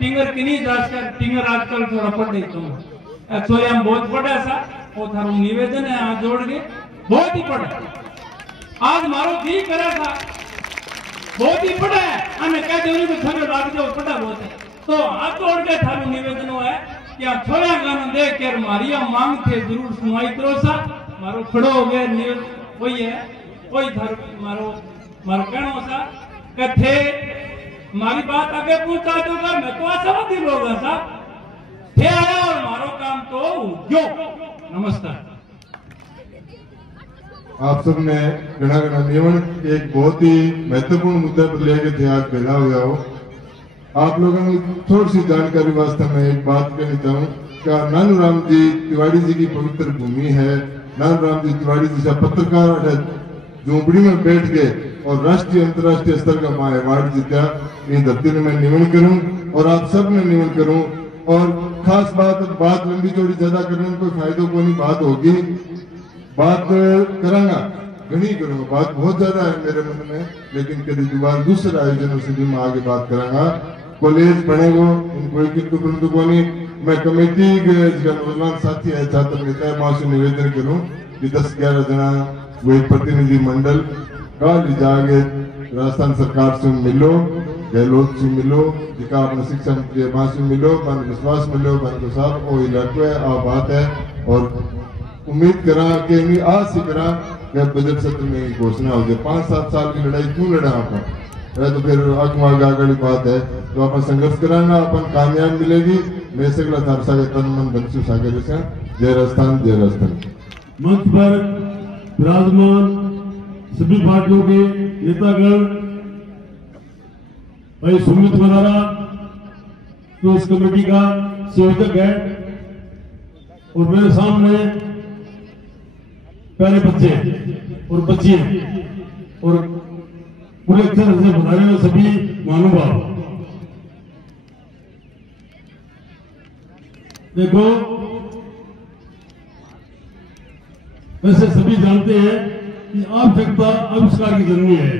टिंगर की नहीं जाकर टिंगर आजकल थोड़ा पढ़ रही तुम एक्चुअली हम बहुत पढ़े सा और थारो निवेदन है हाथ जोड़ के बहुत ही पढ़े आज मारो जी करे सा बहुत ही पढ़े अने कहते हो कि थोड़े लाग जाओ पढ़ा बहुत है तो हाथ जोड़ के थारो निवेदन है कि आ थोड़ा गाना देख के मारिया मांग थे जरूर सुनाई करो सा मारो खड़ो हो गए वही है वही थारो मारो कहनो सा कथे मारी बात आगे पूछा तो कर मैं तो आशावादी लोग है सा थे आया और मारो काम तो जो नमस्कार आप सब ने गणा नियमन एक बहुत ही महत्वपूर्ण मुद्दे पर लेकर थे आज पैदा हुआ हो आप लोगों को थोड़ी सी जानकारी वास्ते मैं एक बात कहना चाहूँ क्या नानूराम जी तिवारी जी की पवित्र भूमि है। नानूराम जी तिवारी जी से पत्रकार है झोंपड़ी में बैठ के और राष्ट्रीय अंतर्राष्ट्रीय स्तर का मैं अवार्ड जीता ये धरती में मैं नियमन करूं और आप सब ने नियमन करूं और खास बात लंबी चौड़ी ज्यादा करने में कोई फायदो को नहीं बात होगी बात करांगा घनी करूंगा बात बहुत ज्यादा है मेरे मन में लेकिन कभी दोबारा दूसरे आयोजनों से भी मैं आगे बात करांगा कॉलेज पढ़ेगा कोई किंतु को नहीं मैं कमेटी नौजवान साथी है छात्र नेता है वहां से निवेदन करूं कि 10-11 जना वो एक प्रतिनिधि मंडल कल जाके राजस्थान सरकार से मिलो गहलोत से मिलो जिका अपने शिक्षा मंत्री वहां से मिलो मन विश्वास मिलो मन को साथ वो इलाके है आ बात है और उम्मीद करा कि आज से करा बजट सत्र में घोषणा हो जाए 5-7 साल की लड़ाई क्यों लड़ा अपन तो फिर आगे बात है तो अपन संघर्ष कराना अपन कामयाब मिलेगी मैं सगला थारसा के तन मन बंसु सागर से जय राजस्थान मंच पर विराजमान सभी पार्टियों के नेतागण भाई सुमित मरारा तो इस कमेटी का संयोजक है और मेरे सामने प्यारे बच्चे और बच्चियां और पूरे अक्षर से बताने में सभी महानुभाव देखो वैसे सभी जानते हैं कि आवश्यकता आविष्कार की जरूरी है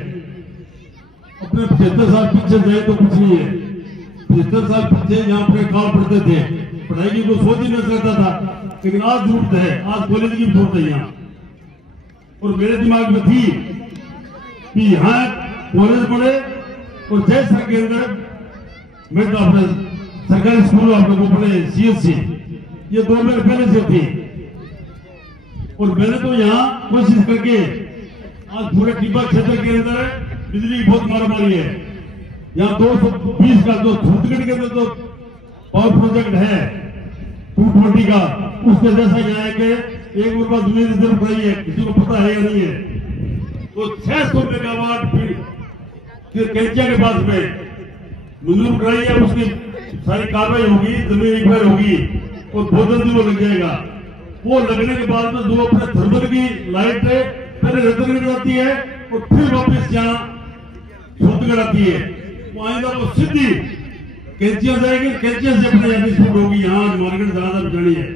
अपने 75 साल पीछे जाए तो कुछ नहीं है 75 साल पीछे यहाँ अपने काम पढ़ते थे पढ़ाई की कोई सोच ही नहीं सकता था लेकिन आज जरूरत है आज कॉलेज की जरूरत है यहाँ और मेरे दिमाग में थी कि यहाँ कॉलेज पढ़े और जय सर के अंदर मैं तो अपने सरकारी स्कूल अपने को पढ़े CSC ये 2 महीने पहले से थी और मैंने तो यहाँ कोशिश करके आज पूरे टिब्बा क्षेत्र के अंदर बिजली की बहुत मारामारी है यहाँ 220 का जो छत्तीसगढ़ के अंदर जो पावर प्रोजेक्ट है 220 का उसके जैसा यहाँ है कि 1 रुपया दुनिया की जरूरत नहीं है किसी को पता है या नहीं है तो 600 मेगावाट कैंचिया के पास में मंजूर कराई है उसकी सारी कार्रवाई होगी जमीन एक्वायर होगी और बहुत जल्दी वो लग जाएगा वो लगने के बाद में जो अपने थर्मल की लाइट पहले रतनगढ़ आती है और फिर वापस यहाँ छत्तीसगढ़ आती है वो आएगा वो सीधी कैंचिया जाएगी कैंचिया से अपने यहाँ स्पीड होगी यहाँ मार्केट ज्यादा जानी है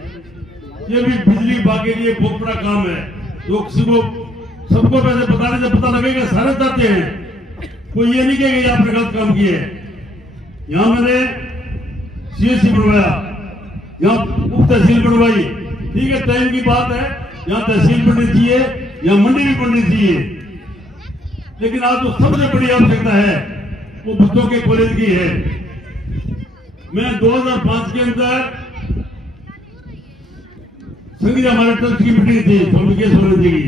ये भी बिजली बाकी लिए बहुत बड़ा काम है जो किसी को सबको पैसे बताने से पता लगेगा सारे चाहते हैं कोई ये नहीं कहेगा आपने गलत काम किए यहाँ मैंने CSC बनवाया यहाँ उप तहसील बनवाई ठीक है टाइम की बात है यहाँ तहसील बननी चाहिए यहाँ मंडी भी बननी चाहिए लेकिन आज जो सबसे बड़ी आवश्यकता है वो बच्चों के कॉलेज की है मैं 2005 के अंदर संघ हमारे ट्रस्ट की मीटिंग थी स्वामी केशवानंद जी की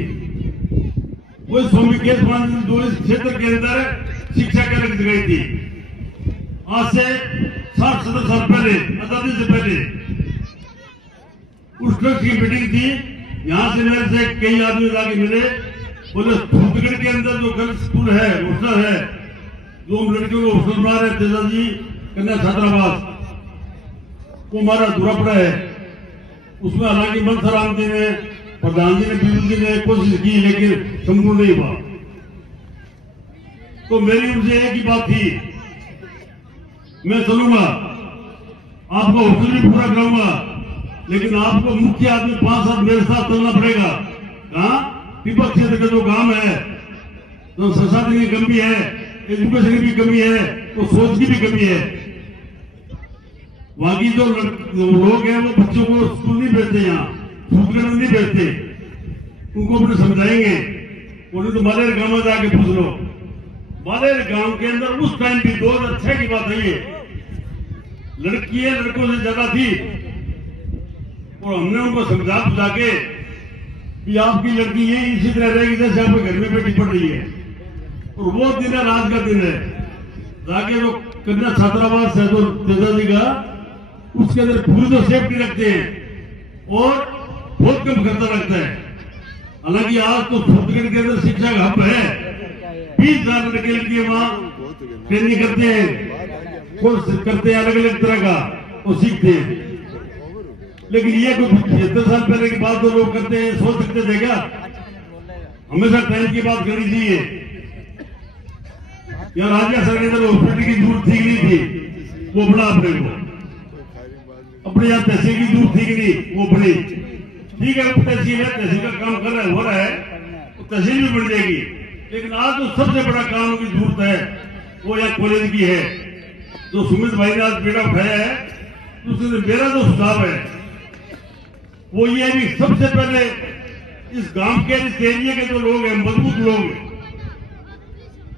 वो स्वामी केशवानंद जी क्षेत्र के अंदर शिक्षा केंद्र जगाई थी आज से 60-70 साल पहले आजादी से पहले उस ट्रस्ट की मीटिंग थी यहाँ से मेरे से कई आदमी जाके मिले बोले छत्तीसगढ़ के अंदर जो गर्ल्स स्कूल है हॉस्टल है जो हम लड़कियों को हॉस्टल बना रहे तेजा जी कन्या छात्रावास वो हमारा अधूरा पड़ा है उसमें हालांकि मनसराम जी ने प्रधान जी ने बीजू जी ने कोशिश की लेकिन संपूर्ण नहीं हुआ तो मेरी उनसे एक ही बात थी मैं चलूंगा आपको हॉस्टल भी पूरा कराऊंगा लेकिन आपको मुख्य आदमी 5 साल मेरे साथ चलना पड़ेगा कहा टिब्बा क्षेत्र का जो काम है तो संसाधन की कमी है एजुकेशन की भी कमी है तो सोच की भी कमी है बाकी जो लोग हैं वो बच्चों को स्कूल नहीं भेजते, यहाँ फूटगढ़ नहीं भेजते, उनको अपने समझाएंगे। और तो मालेर गांव में जाके पूछ लो, मालेर गांव के अंदर उस टाइम भी 2006 की बात है, ये लड़कियां लड़कों से ज्यादा थी। और हमने उनको समझा बुझा के कि आपकी लड़की ये इसी तरह रहेगी जैसे आपके घर में बेटी पढ़ रही है। और वो दिन है, रात का दिन है, जाके जो कन्या छात्रावास है तो तेजा जी का, उसके अंदर पूरी तो सेफ्टी रखते हैं और बहुत कम खर्चा लगता है। हालांकि आज तो छत्तीसगढ़ के अंदर शिक्षा का हब है, 20,000 लड़के लड़कियां वहां ट्रेनिंग करते हैं, कोर्स करते हैं अलग अलग तरह का और सीखते हैं। लेकिन ये कोई 75 साल पहले की बात तो लोग करते हैं, सोच सकते थे क्या? हमेशा टाइम की बात करनी चाहिए। या राजा सर हॉस्पिटल की दूर ठीक नहीं थी, वो बड़ा अपने को, अपने यहाँ तहसील की दूर ठीक नहीं, वो बड़ी ठीक है। वो तहसील है, तहसील का काम कर रहा है, हो रहा है, तो तहसील भी बढ़ जाएगी। लेकिन आज तो सबसे बड़ा काम की जरूरत है वो यहाँ कॉलेज की है। जो सुमित भाई ने आज बेटा उठाया है, तो मेरा जो सुझाव है वो ये है कि सबसे पहले इस गांव के, इस एरिया के जो लोग हैं, मजबूत लोग,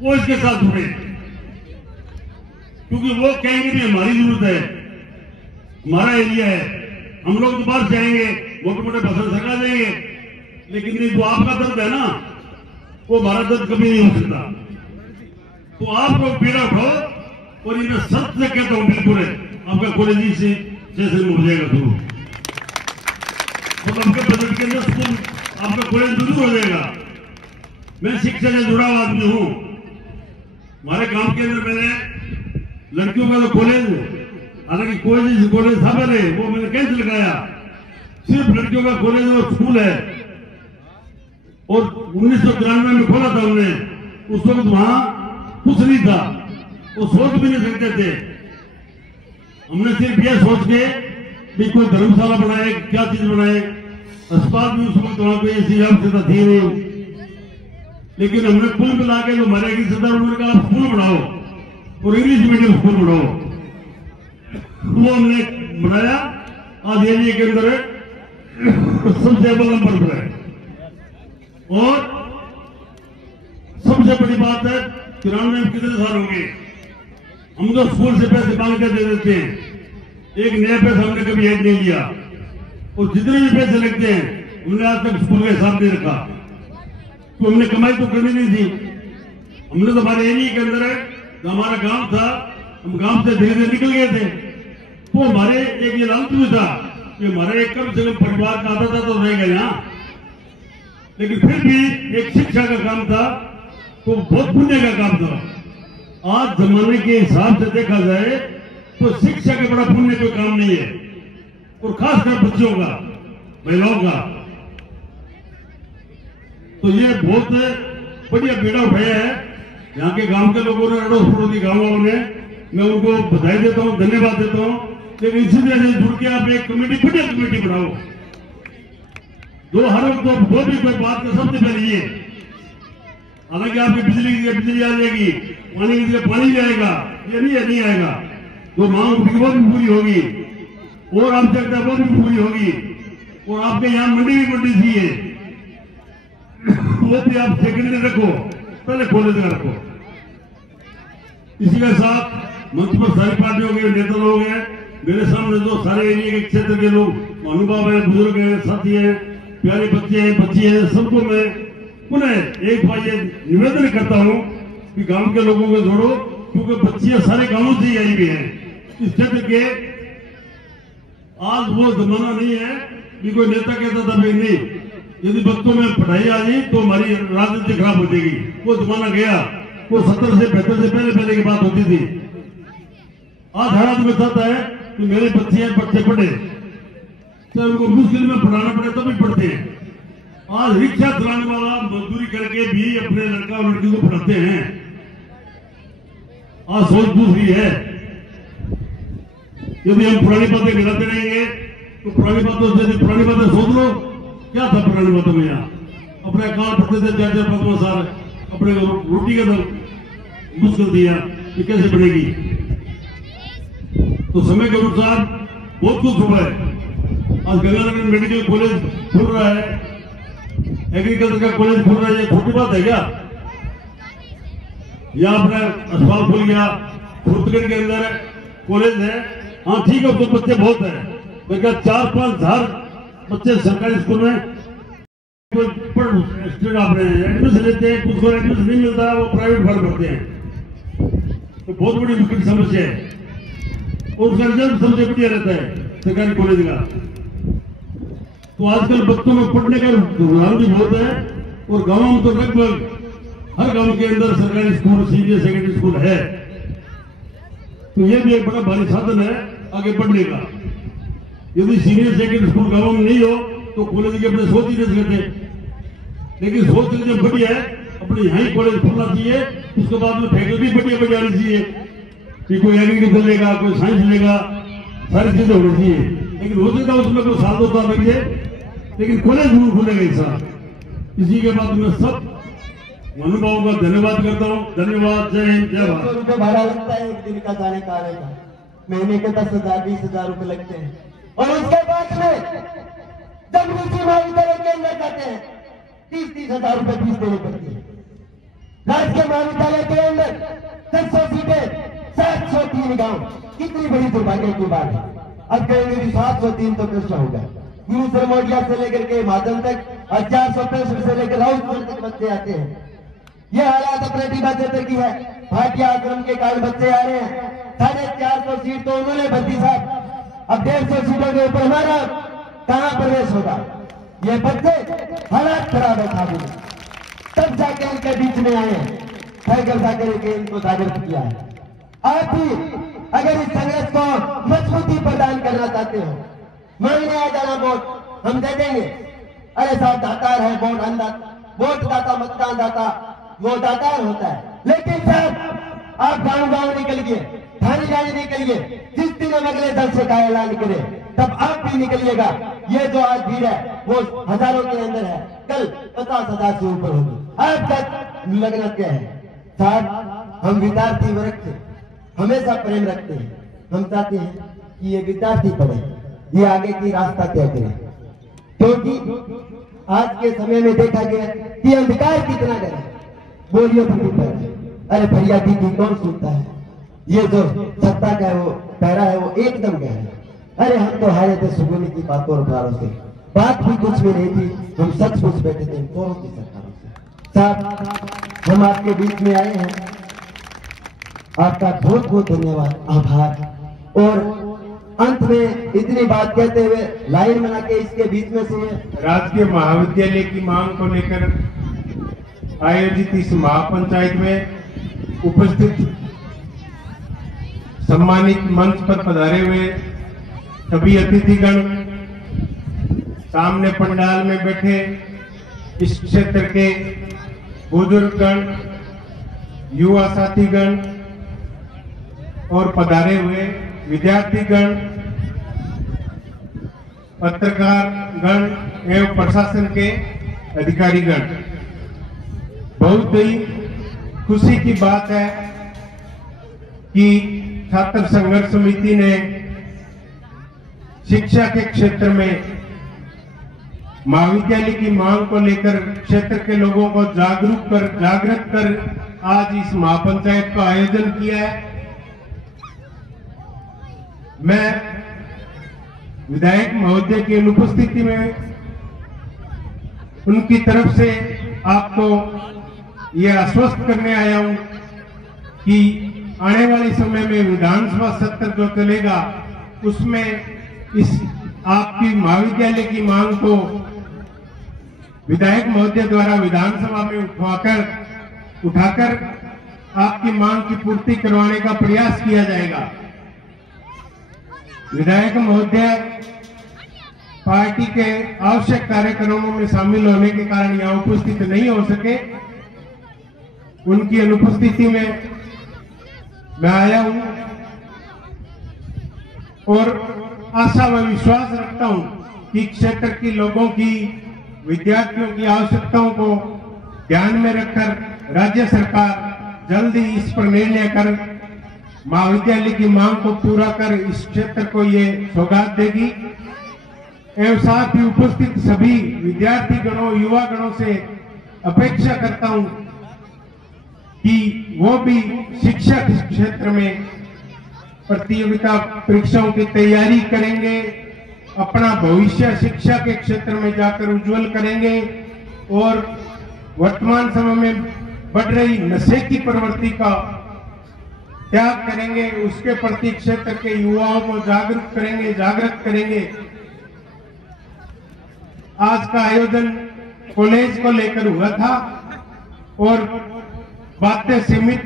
वो इसके साथ जुड़े, क्योंकि वो कहेंगे भी हमारी जरूरत है, हमारा एरिया है। हम लोग तो बाहर जाएंगे, मोटे मोटे फसल सरका देंगे, लेकिन नहीं जो आपका दर्द है ना, वो हमारा दर्द कभी नहीं हो सकता। तो आप लोग पीड़ा उठाओ। और इन्हें सत्य से कहता हूं, बिल्कुल है, आपका कॉलेज से हो जाएगा शुरू, तो आपके बजट के अंदर स्कूल, आपका कॉलेज जरूर हो जाएगा। मैं शिक्षा से जुड़ा हुआ आदमी हूं। हमारे गांव के अंदर मैंने लड़कियों का जो कॉलेज, हालांकि कॉलेज था पहले, वो मैंने कैंसिल कराया, सिर्फ लड़कियों का कॉलेज और स्कूल है। और 1993 में खोला था हमने, उस वक्त वहां कुछ नहीं था, वो सोच भी नहीं सकते थे। हमने सिर्फ ये सोच के भी कोई धर्मशाला बनाए, क्या चीज बनाए, अस्पताल भी उस वक्त वहां कोई ऐसी आवश्यकता थी नहीं। लेकिन हमने कुल मिला के जो हमारे की सरदार, उन्होंने कहा आप स्कूल बनाओ और इंग्लिश मीडियम स्कूल बनाओ, वो हमने बनाया। आज एरिया के अंदर सबसे अव्वल नंबर पर है। और सबसे बड़ी बात है, 93 में कितने साल होंगे, हम तो स्कूल से पैसे मांग कर दे देते हैं, एक नया पैसा हमने कभी ऐड नहीं लिया। और जितने भी पैसे लगते हैं हमने आज तक स्कूल का हिसाब नहीं रखा, तो हमने कमाई तो करनी नहीं थी। हमने तो हमारे एरिया के अंदर है, जो हमारा गांव था, हम गांव से धीरे धीरे निकल गए थे। तो हमारे एक ये लालच भी था कि हमारे एक कम से कम परिवार का आता था तो रह गए यहाँ, लेकिन फिर भी एक शिक्षा का काम था, तो बहुत पुण्य का काम था। आज जमाने के हिसाब से देखा जाए तो शिक्षा का बड़ा पुण्य कोई काम नहीं है, और खासकर बच्चों का, महिलाओं का। तो ये बहुत बढ़िया बेड़ा उठाया है यहाँ के गांव के लोगों ने, अड़ोस पड़ोसी गाँव वालों ने। मैं उनको बधाई देता हूँ, धन्यवाद देता हूँ। लेकिन इसी तरह से जुड़ के आप एक कमेटी, बढ़िया कमेटी बनाओ, जो हर वक्त वो भी कोई बात का सबसे पहले ये, हालांकि आपकी बिजली आ जाएगी, पानी के लिए पानी भी आएगा, ये नहीं आएगा, जो मांग होगी वो भी पूरी होगी, और आवश्यकता वो भी पूरी होगी। और आपके यहाँ मंडी भी बढ़नी चाहिए, वो भी आप सेकेंडरी रखो, पहले कॉलेज का रखो। इसी के साथ मंच पर सारी पार्टियों के नेता लोग हैं, मेरे सामने जो सारे एरिया के क्षेत्र के लोग, अनुभव है, बुजुर्ग हैं, साथी हैं, प्यारे बच्चे हैं, बच्ची हैं, सबको मैं पुनः एक बार ये निवेदन करता हूँ कि गांव के लोगों को जोड़ो, क्योंकि बच्चियां सारे गांवों से ही आई हुई हैं इस क्षेत्र के। आज वो जमाना नहीं है कि कोई नेता कहता था भाई नहीं, यदि बच्चों में पढ़ाई आ गई तो हमारी राजनीति खराब हो जाएगी, वो जमाना गया। वो 70 से 75 से पहले की बात होती थी। आज हर आदमी चाहता है कि मेरे बच्चे पढ़े, चाहे उनको मुश्किल में पढ़ाना पड़े तभी पढ़ते हैं। आज रिक्शा चलाने वाला मजदूरी करके भी अपने लड़का और लड़की को पढ़ाते हैं। आज सोच दूसरी है। यदि हम पुरानी बातें गिराते रहेंगे तो पुरानी बातें सोच लो, क्या था पुरानी बातों में? यहाँ अपने काल पढ़ते थे 4-4 5 साल, अपने रोटी का तो मुश्किल दिया कि कैसे बनेगी। तो समय के अनुसार बहुत कुछ हुआ है। आज गंगानगर मेडिकल कॉलेज खुल रहा है, एग्रीकल्चर का कॉलेज खुल रहा है, ये छोटी बात है क्या? यहाँ अपना अस्पताल खुल गया, फुर्तगढ़ के अंदर कॉलेज है, हाँ ठीक है, तो बच्चे बहुत है, लेकिन 4-5 हजार बच्चे सरकारी स्कूल में स्टूडेंट आप रहे हैं, एडमिशन लेते हैं, कुछ को एडमिशन नहीं मिलता है, वो प्राइवेट फॉर्म भरते हैं, तो बहुत बड़ी मुश्किल समस्या है। और उसका रिजल्ट सबसे बढ़िया रहता है सरकारी कॉलेज का। तो आजकल बच्चों में पढ़ने का रुझान भी बहुत है, और गाँव में तो लगभग हर गांव के अंदर सरकारी स्कूल, सीनियर सेकेंडरी स्कूल है। तो ये भी एक बड़ा भारी साधन है आगे बढ़ने का। यदि सीनियर सेकेंडरी स्कूल गांव में नहीं हो तो कॉलेज के अपने सोच ही नहीं सकते, लेकिन सोच जब बढ़िया है, अपने यहाँ ही कॉलेज खुलना चाहिए, उसके बाद में फैकल्टी बढ़िया बढ़िया आनी चाहिए कि कोई एग्रीकल्चर लेगा, कोई साइंस लेगा, सारी चीजें होनी चाहिए। लेकिन हो सकता है उसमें कोई 7-2 साल लग जाए, लेकिन कॉलेज जरूर खुलेगा इस साल। इसी के बाद मैं सब अनुभव का धन्यवाद करता हूँ। धन्यवाद, जय हिंद, जय भारत। रुपये भाड़ा लगता है एक दिन का जाने का आने का, महीने के 10,000 20,000 रुपए लगते हैं। और उसके बाद में जब निजी महाविद्यालय के अंदर जाते हैं 30-30 हजार रुपए फीस देनी पड़ती है। राजकीय महाविद्यालय के अंदर 600 सीटें, 703 गांव, कितनी बड़ी दुर्भाग्य की बात है। अब कहेंगे 703 तो कृष्ण होगा। गुरु सरमोटिया से लेकर के माधव तक 465 से लेकर राउतपुर तक बच्चे आते हैं। ये हालात अपने टीबा क्षेत्र की है। भाटिया आश्रम के कारण बच्चे आ रहे हैं। 450 सीट तो उन्होंने भर्ती साहब, अब 150 सीटों के ऊपर हमारा कहां प्रवेश होगा? ये बच्चे हालात खराब है खाबू में, तब जाके इनके बीच में आए हैं, साइकिल जाकर के इनको जागृत किया है। आप भी अगर इस संघर्ष को मजबूती प्रदान करना चाहते हो, मांगने आ जाना वोट, हम दे देंगे। अरे साहब दातार है, वोट दाता मतदान दाता, वो दातार होता है। लेकिन साहब आप गांव निकलिए, थाने निकलिए, जिस दिन हम अगले दल से का ऐलान निकले तब आप भी निकलिएगा। ये जो आज भीड़ है वो हजारों के अंदर है, कल 50,000 से ऊपर होगी। आज तक लगना क्या है साहब, हम विद्यार्थी वर्ग से हमेशा प्रेम रखते हैं। हम चाहते हैं कि ये विद्यार्थी पढ़े, ये आगे की रास्ता तय करे, क्योंकि आज के समय में देखा गया कि अंधकार कितना गया, बोलियो तो पर है। अरे फरियादी की कौन सुनता है? ये जो सत्ता का है वो पैरा है वो एकदम गया है। अरे हम तो हारे थे सुगुनी की बातों और भारों से, बात भी कुछ भी नहीं थी, हम सच कुछ बैठे थे चोरों की सरकारों से। साहब हम आपके बीच में आए हैं, आपका बहुत बहुत धन्यवाद, आभार। और अंत में इतनी बात कहते हुए लाइन बना के इसके बीच में से राजकीय महाविद्यालय की मांग को लेकर आयोजित इस महापंचायत में उपस्थित सम्मानित मंच पर पधारे हुए सभी अतिथिगण, सामने पंडाल में बैठे इस क्षेत्र के बुजुर्गगण, युवा साथीगण और पधारे हुए विद्यार्थीगण, पत्रकारगण एवं प्रशासन के अधिकारीगण, बहुत ही खुशी की बात है कि छात्र संघर्ष समिति ने शिक्षा के क्षेत्र में महाविद्यालय की मांग को लेकर क्षेत्र के लोगों को जागृत कर आज इस महापंचायत का आयोजन किया है। मैं विधायक महोदय की अनुपस्थिति में उनकी तरफ से आपको यह आश्वस्त करने आया हूं कि आने वाले समय में विधानसभा सत्र जो चलेगा उसमें इस आपकी महाविद्यालय की मांग को विधायक महोदय द्वारा विधानसभा में उठाकर आपकी मांग की पूर्ति करवाने का प्रयास किया जाएगा। विधायक महोदय पार्टी के आवश्यक कार्यक्रमों में शामिल होने के कारण यहाँ उपस्थित नहीं हो सके। उनकी अनुपस्थिति में मैं आया हूं और आशा व विश्वास रखता हूं कि क्षेत्र के लोगों की, विद्यार्थियों की आवश्यकताओं को ध्यान में रखकर राज्य सरकार जल्द ही इस पर निर्णय कर महाविद्यालय की मांग को पूरा कर इस क्षेत्र को ये सौगात देगी एवं साथ ही उपस्थित सभी विद्यार्थी गणों युवा गणों से अपेक्षा करता हूं कि वो भी शिक्षा के क्षेत्र में प्रतियोगिता परीक्षाओं की तैयारी करेंगे, अपना भविष्य शिक्षा के क्षेत्र में जाकर उज्जवल करेंगे और वर्तमान समय में बढ़ रही नशे की प्रवृत्ति का त्याग करेंगे, उसके प्रति क्षेत्र के युवाओं को जागृत करेंगे। आज का आयोजन कॉलेज को लेकर हुआ था और बातें सीमित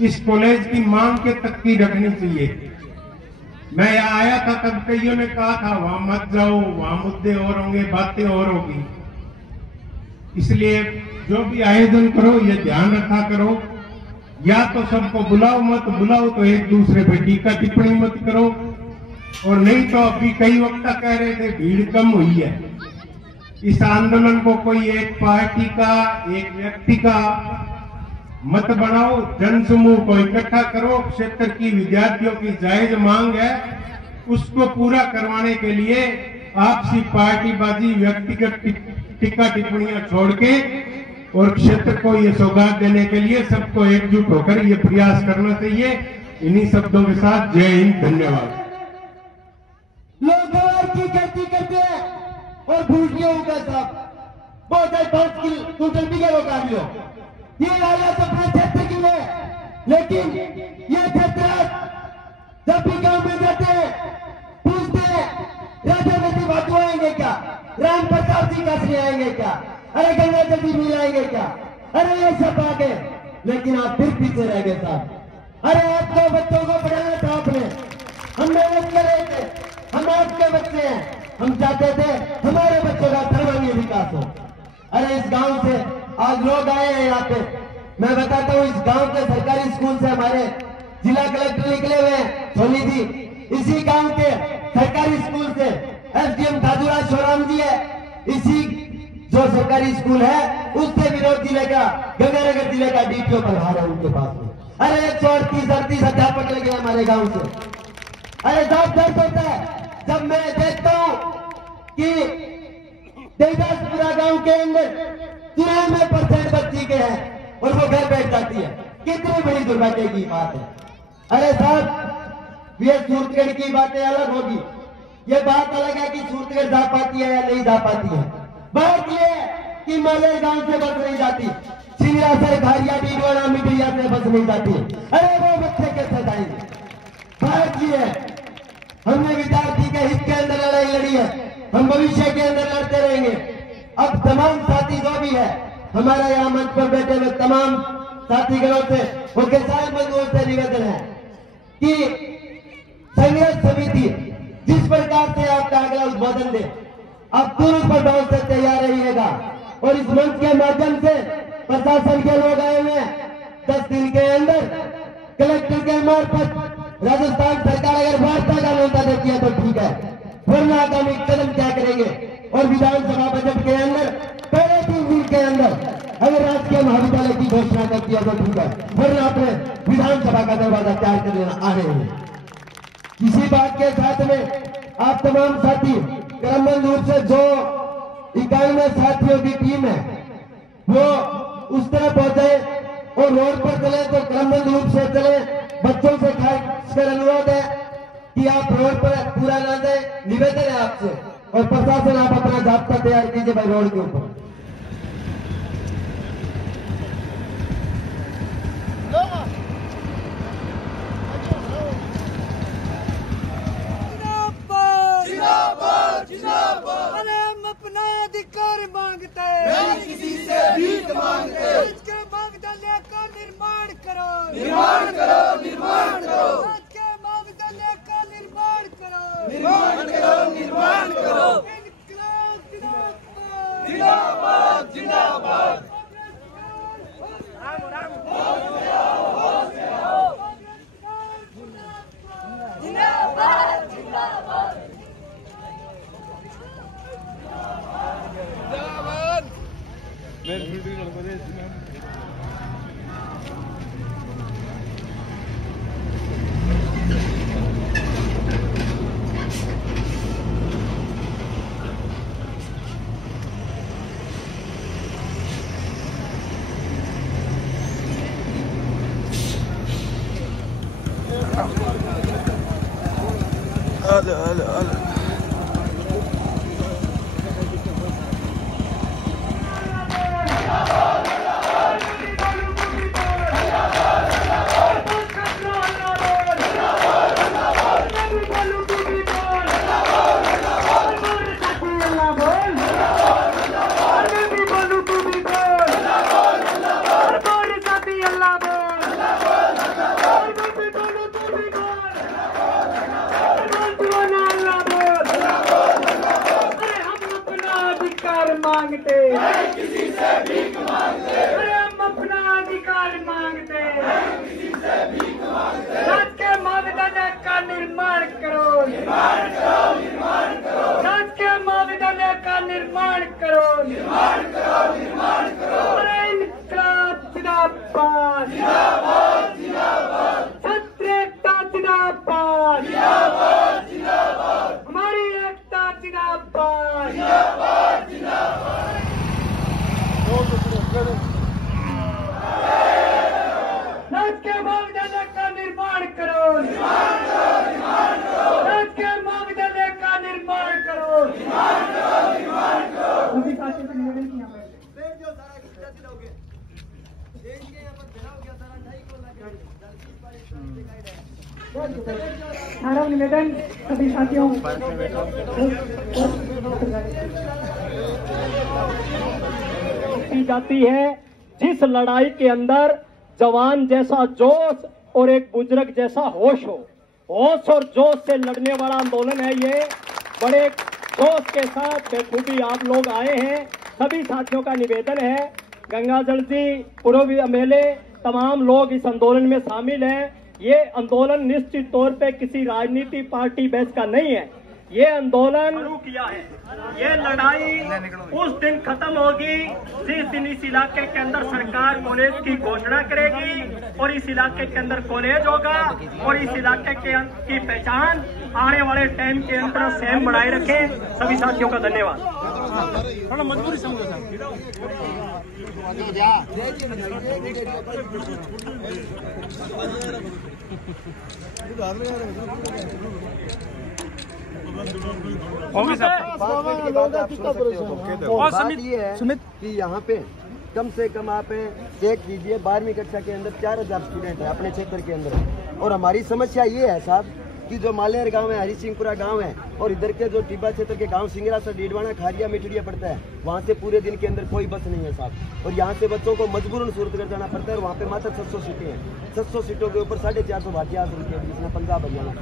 इस कॉलेज की मांग के तक की रखनी चाहिए। मैं यहाँ आया था तब कईयों ने कहा था वहां मत जाओ, वहां मुद्दे और होंगे, बातें और होगी। इसलिए जो भी आयोजन करो ये ध्यान रखा करो, या तो सबको बुलाओ, मत बुलाओ तो एक दूसरे पे टीका टिप्पणी मत करो, और नहीं तो अभी कई वक्ता कह रहे थे भीड़ कम हुई है। इस आंदोलन को कोई एक पार्टी का एक व्यक्ति का मत बनाओ, जनसमूह को इकट्ठा करो। क्षेत्र की विद्यार्थियों की जायज मांग है, उसको पूरा करवाने के लिए आपसी पार्टीबाजी व्यक्तिगत टीका टिप्पणियां छोड़ के और क्षेत्र को ये सौगात देने के लिए सबको एकजुट होकर ये प्रयास करना चाहिए। इन्हीं शब्दों के साथ जय हिंद, धन्यवाद। लोग की खेती करते हैं और भूखियों का साहब बहुत 5 क्विंटल बिगे वो काम लो, ये आया तो अपने क्षेत्र की है, लेकिन ये क्षेत्र जब भी गांव में जाते हैं पूछते हैं राजा नदी बातू आएंगे क्या, राम प्रताप जी कासरी आएंगे क्या, अरे गंगा जल्दी मिल आएंगे क्या, अरे ये सब आ गए, लेकिन आप फिर पीछे रह गए साहब। अरे आपको बच्चों को पढ़ाना था आपने, हम मेहनत कर रहे थे, हम आपके बच्चे हैं, हम चाहते थे हमारे बच्चों का सर्वांगीण विकास हो। अरे इस गांव से आज लोग आए हैं यहाँ पे, मैं बताता हूँ इस गांव के सरकारी स्कूल से हमारे जिला कलेक्टर निकले हुए हैं सोनी जी, इसी गांव के सरकारी स्कूल से एसडीएम साधुराज शोराम जी है, इसी जो सरकारी स्कूल है उससे विनोद जिले का गंगानगर जिले का डीपीओ पढ़ा रहा है उनके पास में। अरे 138 अध्यापक लगे हमारे गांव से। अरे साहब दर्द होता है जब मैं देखता हूं कि देवदासपुरा गांव के अंदर 93% बच्ची के हैं और वो घर बैठ जाती है, कितनी बड़ी दुर्भाग्य की बात है। अरे साहब ये सूरतगढ़ की बातें अलग होगी, ये बात अलग है कि सूरतगढ़ जा पाती है या नहीं जा पाती है। बात यह है कि मालेर गांव से बस नहीं जाती, सिंगरासर घारिया डीडवाड़ा मिडिया से बस नहीं जाती। अरे वो बच्चे कैसे जाएंगे। बात यह है हमने विद्यार्थी के हित के अंदर लड़ाई लड़ी है, हम भविष्य के अंदर लड़ते रहेंगे। अब तमाम साथी जो भी है हमारा यहाँ मंच पर बैठे हुए तमाम साथीगणों से और किसान बंधुओं से निवेदन है कि संघर्ष समिति जिस प्रकार से आपका अगला उद्बोधन दे आप तुरंत प्रभाव से तैयार रहिएगा। और इस मंच के माध्यम से प्रशासन के लोग आए हुए 10 दिन के अंदर कलेक्टर के मार्फत राजस्थान सरकार अगर वार्ता का न्योता देती है तो ठीक है, वरना आगामी कदम क्या करेंगे। और विधानसभा बजट के अंदर पहले 3 दिन के अंदर अगर राजकीय महाविद्यालय की घोषणा करती है तो ठीक है, वरना अपने विधानसभा का दरवाजा तैयार कर लेना आ रहे हैं। इसी बात के साथ में आप तमाम साथी क्रमबद्ध रूप से जो इकाई में साथियों की टीम है वो उस तरह पहुंचे और रोड पर चले तो क्रमबद्ध रूप से चले। बच्चों से खासकर अनुरोध है कि आप रोड पर पूरा ना जाए, निवेदन है आपसे। और प्रशासन आप अपना जाब्ता तैयार कीजिए भाई रोड के ऊपर। अरे हम अपना अधिकार मांगते हैं, किसी से भीख मांगते हैं। के महाविद्यालय का निर्माण करो, निर्माण करो, निर्माण करो। के महाविद्यालय का निर्माण करो, निर्माण करो, निर्माण करो। जिंदाबाद, जिंदाबाद। जिंदाबाद, जिंदाबाद। मांगते किसी से भीख मांगते, अरे हम अपना अधिकार मांगते किसी से भीख मांगते। राज के मानदंड का निर्माण करो, निर्माण करो, निर्माण करो। राज के मानदंड का निर्माण करो, निर्माण करो, निर्माण करो। अरे इनकलाब जिंदाबाद, जिंदाबाद, जिंदाबाद। छात्र एकता जिंदाबाद, जिंदाबाद, जिंदाबाद। हमारी एकता जिंदाबाद, जिंदाबाद, जिंदाबाद। राज के मानदंड का निर्माण करो, निर्माण करो, निर्माण करो। राज के मानदंड का निर्माण करो, निर्माण करो, निर्माण करो। सभी साथियों से निवेदन किया सारा निवेदन सभी साथियों की जाती है। जिस लड़ाई के अंदर जवान जैसा जोश और एक बुजुर्ग जैसा होश हो, होश और जोश से लड़ने वाला आंदोलन है ये। बड़े जोश के साथ बेखूबी आप लोग आए हैं। सभी साथियों का निवेदन है, गंगाजल जी, पूर्व एमएलए, तमाम लोग इस आंदोलन में शामिल हैं। ये आंदोलन निश्चित तौर पे किसी राजनीति पार्टी बेस का नहीं है। ये आंदोलन शुरू किया है, ये लड़ाई उस दिन खत्म होगी जिस दिन इस इलाके के अंदर सरकार कॉलेज की घोषणा करेगी और इस इलाके के अंदर कॉलेज होगा और इस इलाके की पहचान आने वाले टाइम के अंदर सेम बनाए रखे। सभी साथियों का धन्यवाद। थोड़ा मजबूरी समझो बात ये है सुमित कि यहाँ पे कम से कम आप चेक कीजिए 12वीं कक्षा के अंदर 4000 स्टूडेंट है अपने क्षेत्र के अंदर। और हमारी समस्या ये है साहब कि जो मालेर गांव है, हरी सिंहपुरा गांव है और इधर के जो टिब्बा क्षेत्र के गांव सिंगरा से डीडवाना, खारिया, मिठड़िया पड़ता है, वहाँ से पूरे दिन के अंदर कोई बस नहीं है साहब। और यहाँ से बच्चों को मजबूरन सूरतगढ़ जाना पड़ता है और वहाँ पे मात्र 700 सीटें हैं। 700 सीटों के ऊपर 450 भाटिया रुपये, जिसमें पंजाब हरियाणा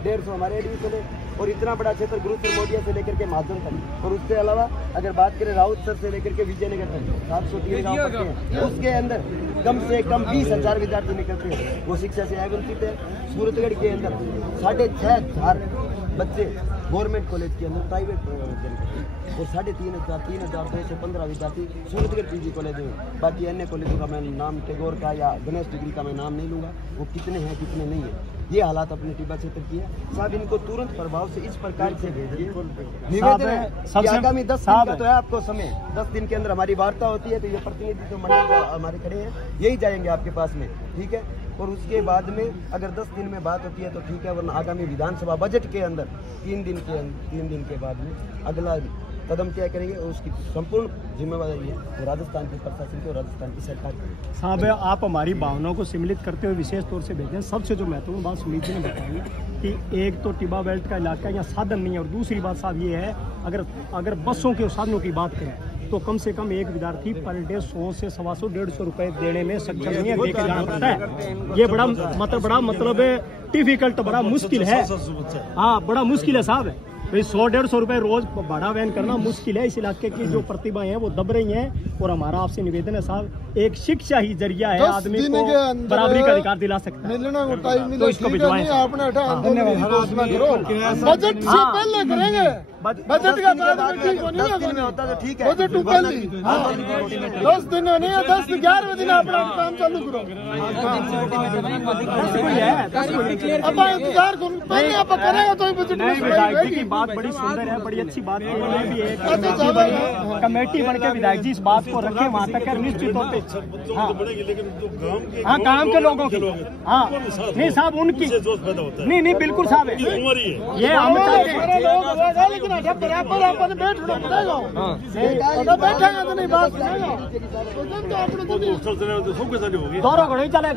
150 हमारे एडमिशन है। और इतना बड़ा क्षेत्र गुरुसर मोडिया से लेकर के माधवन तक। और उसके अलावा अगर बात करें राउत सर से लेकर के विजयनगर तक 703 गाँव पड़ते हैं। उसके अंदर कम से कम 20,000 विद्यार्थी निकलते हैं, वो शिक्षा से वंचित है। सूरतगढ़ के अंदर 6,500 बच्चे गवर्नमेंट कॉलेज के अंदर प्राइवेट और 3,215 विद्यार्थी सूरतगढ़ पीजी कॉलेज में। बाकी अन्य कॉलेजों का मैं नाम टैगोर का या गणेश डिग्री का मैं नाम नहीं लूंगा, वो कितने हैं कितने नहीं है। ये हालात अपने टिब्बा क्षेत्र की है साहब। इनको तुरंत प्रभाव से इस प्रकार से भेजिए। निवेदन है आगामी 10 दिन का तो है आपको समय, 10 दिन के अंदर हमारी वार्ता होती है तो ये प्रतिनिधि जो मंडल हमारे खड़े हैं यही जाएंगे आपके पास में, ठीक है। और उसके बाद में अगर 10 दिन में बात होती है तो ठीक है, वरना आगामी विधानसभा बजट के अंदर 3 दिन के बाद में अगला कदम क्या करेंगे और उसकी संपूर्ण जिम्मेवारी है वो राजस्थान के प्रशासन की और राजस्थान की सरकार की। साहब आप हमारी भावनाओं को सम्मिलित करते हुए विशेष तौर से भेजें। सबसे जो महत्वपूर्ण बात सुमित जी ने बताई कि एक तो टिब्बा बेल्ट का इलाका यहाँ साधन नहीं है और दूसरी बात साहब ये है अगर बसों के साधनों की बात करें तो कम से कम एक विद्यार्थी पर डे 100 से 125 150 रुपए देने में सक्षम नहीं है, लेके जाना पड़ता है। ये बड़ा मतलब डिफिकल्ट, बड़ा मुश्किल है। हाँ, बड़ा मुश्किल है साहब। भाई 100-150 रुपए रोज भाड़ा वहन करना मुश्किल है। इस इलाके की जो प्रतिभाएं हैं वो दब रही हैं और हमारा आपसे निवेदन है साहब, एक शिक्षा ही जरिया है आदमी को बराबरी का अधिकार दिला सकता है। तो इसको भिजवाएं। बजट से पहले करेंगे, बजट का दिन होता तो ठीक है। बजट 10 दिन नहीं है, 10-11वें दिन अपना काम चालू करो। अब इंतजार करो, पहले आप करेंगे तो बजट की बात बड़ी सुंदर है, बड़ी अच्छी बात है। भी एक कमेटी बन के विधायक जी इस बात को रखें, वहाँ तक निश्चित तौर पर बढ़ेगी, लेकिन जो गांव के हाँ गांव के लोगों की हाँ नहीं साहब उनकी नहीं बिल्कुल साहब है ये हम चाहते हैं लेकिन बराबर बैठना पड़ेगा बैठेगा तो नहीं बात दौरा को नहीं चले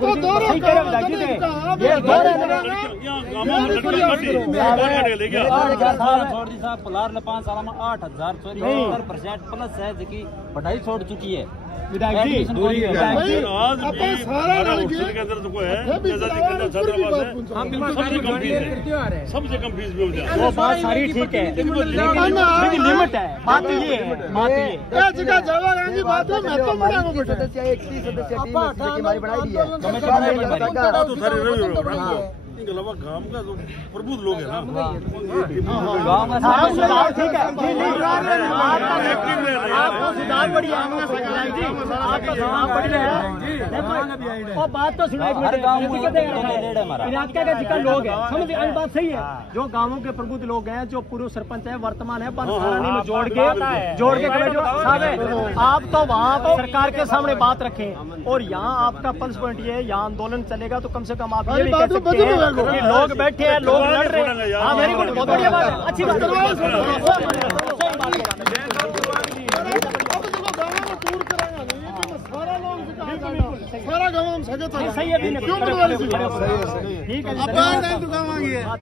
पलार 5 साल में 8,000 प्लस है जो पढ़ाई छोड़ चुकी है विधायक जी सबसे कम फीस में हो जाए वो बात सारी ठीक है लेकिन लिमिट है बात ये है जगह जवाब आएंगी बात है मैं तो बढ़ाऊंगा बेटा सदस्य टीम हमारी बढ़ाई दी है इनके अलावा गांव का जो प्रबुद्ध लोग है ना ठीक है आपको सुधार बढ़िया और बात तो सुनो इलाके का जिक्र लोग हैं समझ बात सही है जो गांवों के प्रबुद्ध लोग हैं जो पूर्व सरपंच है वर्तमान है में जोड़ के आप तो वहाँ तो सरकार के सामने बात रखें और यहाँ आपका पल्स पॉइंट ये है यहाँ आंदोलन चलेगा तो कम से कम आप ये भी कह सकते हैं लोग बैठे हैं लोग लड़ रहे हैं हाँ वेरी गुड बहुत बढ़िया बात है अच्छी बात सारा गाँव हम सही है ठीक है